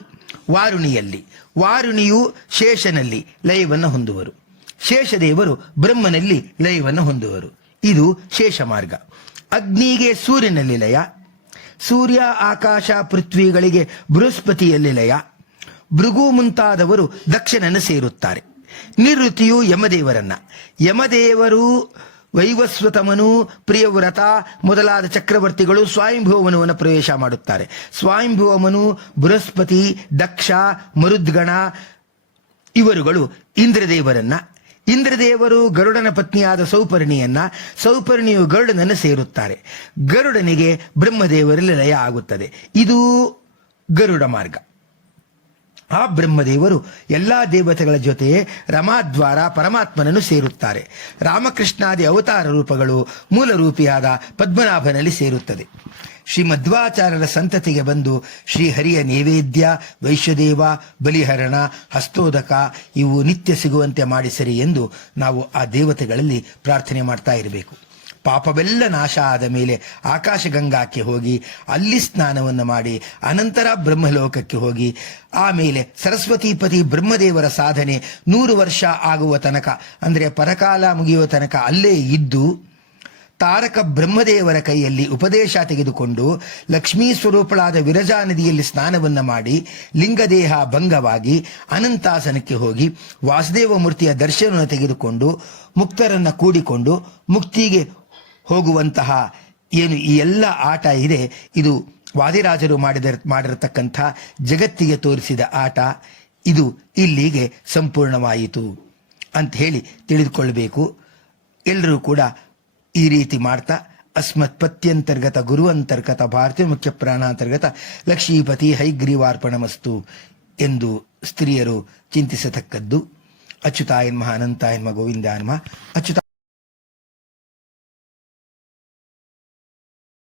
ವಾರುಣಿಯಲ್ಲಿ, ವಾರುಣಿಯು ಶೇಷನಲ್ಲಿ ಲಯವನ್ನು ಹೊಂದುವರು, ಶೇಷದೇವರು ಬ್ರಹ್ಮನಲ್ಲಿ ಲಯವನ್ನು ಹೊಂದುವರು. ಇದು ಶೇಷ ಮಾರ್ಗ. ಅಗ್ನಿಗೆ ಸೂರ್ಯನಲ್ಲಿ ಲಯ, ಸೂರ್ಯ ಆಕಾಶ ಪೃಥ್ವಿಗಳಿಗೆ ಬೃಹಸ್ಪತಿಯಲ್ಲಿ ಲಯ, ಭೃಗು ಮುಂತಾದವರು ದಕ್ಷನನ್ನು ಸೇರುತ್ತಾರೆ. ನಿವೃತ್ತಿಯು ಯಮದೇವರನ್ನ, ಯಮದೇವರು ವೈವಸ್ವತಮನು, ಪ್ರಿಯವ್ರತ ಮೊದಲಾದ ಚಕ್ರವರ್ತಿಗಳು ಸ್ವಯಂಭುವಮನುವನ್ನು ಪ್ರವೇಶ ಮಾಡುತ್ತಾರೆ. ಸ್ವಯಂಭುವಮನು, ಬೃಹಸ್ಪತಿ, ದಕ್ಷ, ಮರುದ್ಗಣ ಇವರುಗಳು ಇಂದ್ರದೇವರನ್ನ, ಇಂದ್ರದೇವರು ಗರುಡನ ಪತ್ನಿಯಾದ ಸೌಪರ್ಣಿಯನ್ನ, ಸೌಪರ್ಣಿಯು ಗರುಡನನ್ನು ಸೇರುತ್ತಾರೆ. ಗರುಡನಿಗೆ ಬ್ರಹ್ಮದೇವರಲ್ಲಿ ಲಯ ಆಗುತ್ತದೆ. ಇದು ಗರುಡ ಮಾರ್ಗ. ಆ ಬ್ರಹ್ಮದೇವರು ಎಲ್ಲಾ ದೇವತೆಗಳ ಜೊತೆಯೇ ರಮಾದ್ವಾರ ಪರಮಾತ್ಮನನ್ನು ಸೇರುತ್ತಾರೆ. ರಾಮಕೃಷ್ಣಾದಿ ಅವತಾರ ರೂಪಗಳು ಮೂಲ ರೂಪಿಯಾದ ಪದ್ಮನಾಭನಲ್ಲಿ ಸೇರುತ್ತದೆ. ಶ್ರೀ ಮಧ್ವಾಚಾರ್ಯರ ಸಂತತಿಗೆ ಬಂದು ಶ್ರೀಹರಿಯ ನೈವೇದ್ಯ, ವೈಶ್ಯದೇವ, ಬಲಿಹರಣ, ಹಸ್ತೋದಕ ಇವು ನಿತ್ಯ ಸಿಗುವಂತೆ ಮಾಡಿಸರಿ ಎಂದು ನಾವು ಆ ದೇವತೆಗಳಲ್ಲಿ ಪ್ರಾರ್ಥನೆ ಮಾಡ್ತಾ ಇರಬೇಕು. ಪಾಪವೆಲ್ಲ ನಾಶ ಆದ ಮೇಲೆ ಆಕಾಶಗಂಗಾಕ್ಕೆ ಹೋಗಿ ಅಲ್ಲಿ ಸ್ನಾನವನ್ನು ಮಾಡಿ ಅನಂತರ ಬ್ರಹ್ಮಲೋಕಕ್ಕೆ ಹೋಗಿ ಆಮೇಲೆ ಸರಸ್ವತಿಪತಿ ಬ್ರಹ್ಮದೇವರ ಸಾಧನೆ 100 ವರ್ಷ ಆಗುವ ತನಕ ಅಂದರೆ ಪರಕಾಲ ಮುಗಿಯುವ ತನಕ ಅಲ್ಲೇ ಇದ್ದು ತಾರಕ ಬ್ರಹ್ಮದೇವರ ಕೈಯಲ್ಲಿ ಉಪದೇಶ ತೆಗೆದುಕೊಂಡು ಲಕ್ಷ್ಮೀ ಸ್ವರೂಪಳಾದ ವಿರಜಾ ನದಿಯಲ್ಲಿ ಸ್ನಾನವನ್ನು ಮಾಡಿ ಲಿಂಗದೇಹ ಭಂಗವಾಗಿ ಅನಂತಾಸನಕ್ಕೆ ಹೋಗಿ ವಾಸುದೇವ ಮೂರ್ತಿಯ ದರ್ಶನವನ್ನು ತೆಗೆದುಕೊಂಡು ಮುಕ್ತರನ್ನು ಕೂಡಿಕೊಂಡು ಮುಕ್ತಿಗೆ ಹೋಗುವಂತಹ ಏನು ಈ ಎಲ್ಲ ಆಟ ಇದೆ, ಇದು ವಾದಿರಾಜರು ಮಾಡಿರತಕ್ಕಂಥ ಜಗತ್ತಿಗೆ ತೋರಿಸಿದ ಆಟ. ಇದು ಇಲ್ಲಿಗೆ ಸಂಪೂರ್ಣವಾಯಿತು ಅಂತ ಹೇಳಿ ತಿಳಿದುಕೊಳ್ಳಬೇಕು. ಎಲ್ಲರೂ ಕೂಡ ಈ ರೀತಿ ಮಾಡ್ತಾ ಅಸ್ಮತ್ ಪತ್ಯಂತರ್ಗತ ಗುರು ಅಂತರ್ಗತ ಭಾರತೀಯ ಮುಖ್ಯ ಪ್ರಾಣಾಂತರ್ಗತ ಲಕ್ಷ್ಮೀಪತಿ ಹೈಗ್ರೀವಾರ್ಪಣಮಸ್ತು ಎಂದು ಸ್ತ್ರೀಯರು ಚಿಂತಿಸತಕ್ಕದ್ದು. ಅಚ್ಯುತಾಯ ನಮಃ, ಅನಂತಾಯ ನಮಃ, ಗೋವಿಂದಾಯ ನಮಃ. ಅಚ್ಯುತ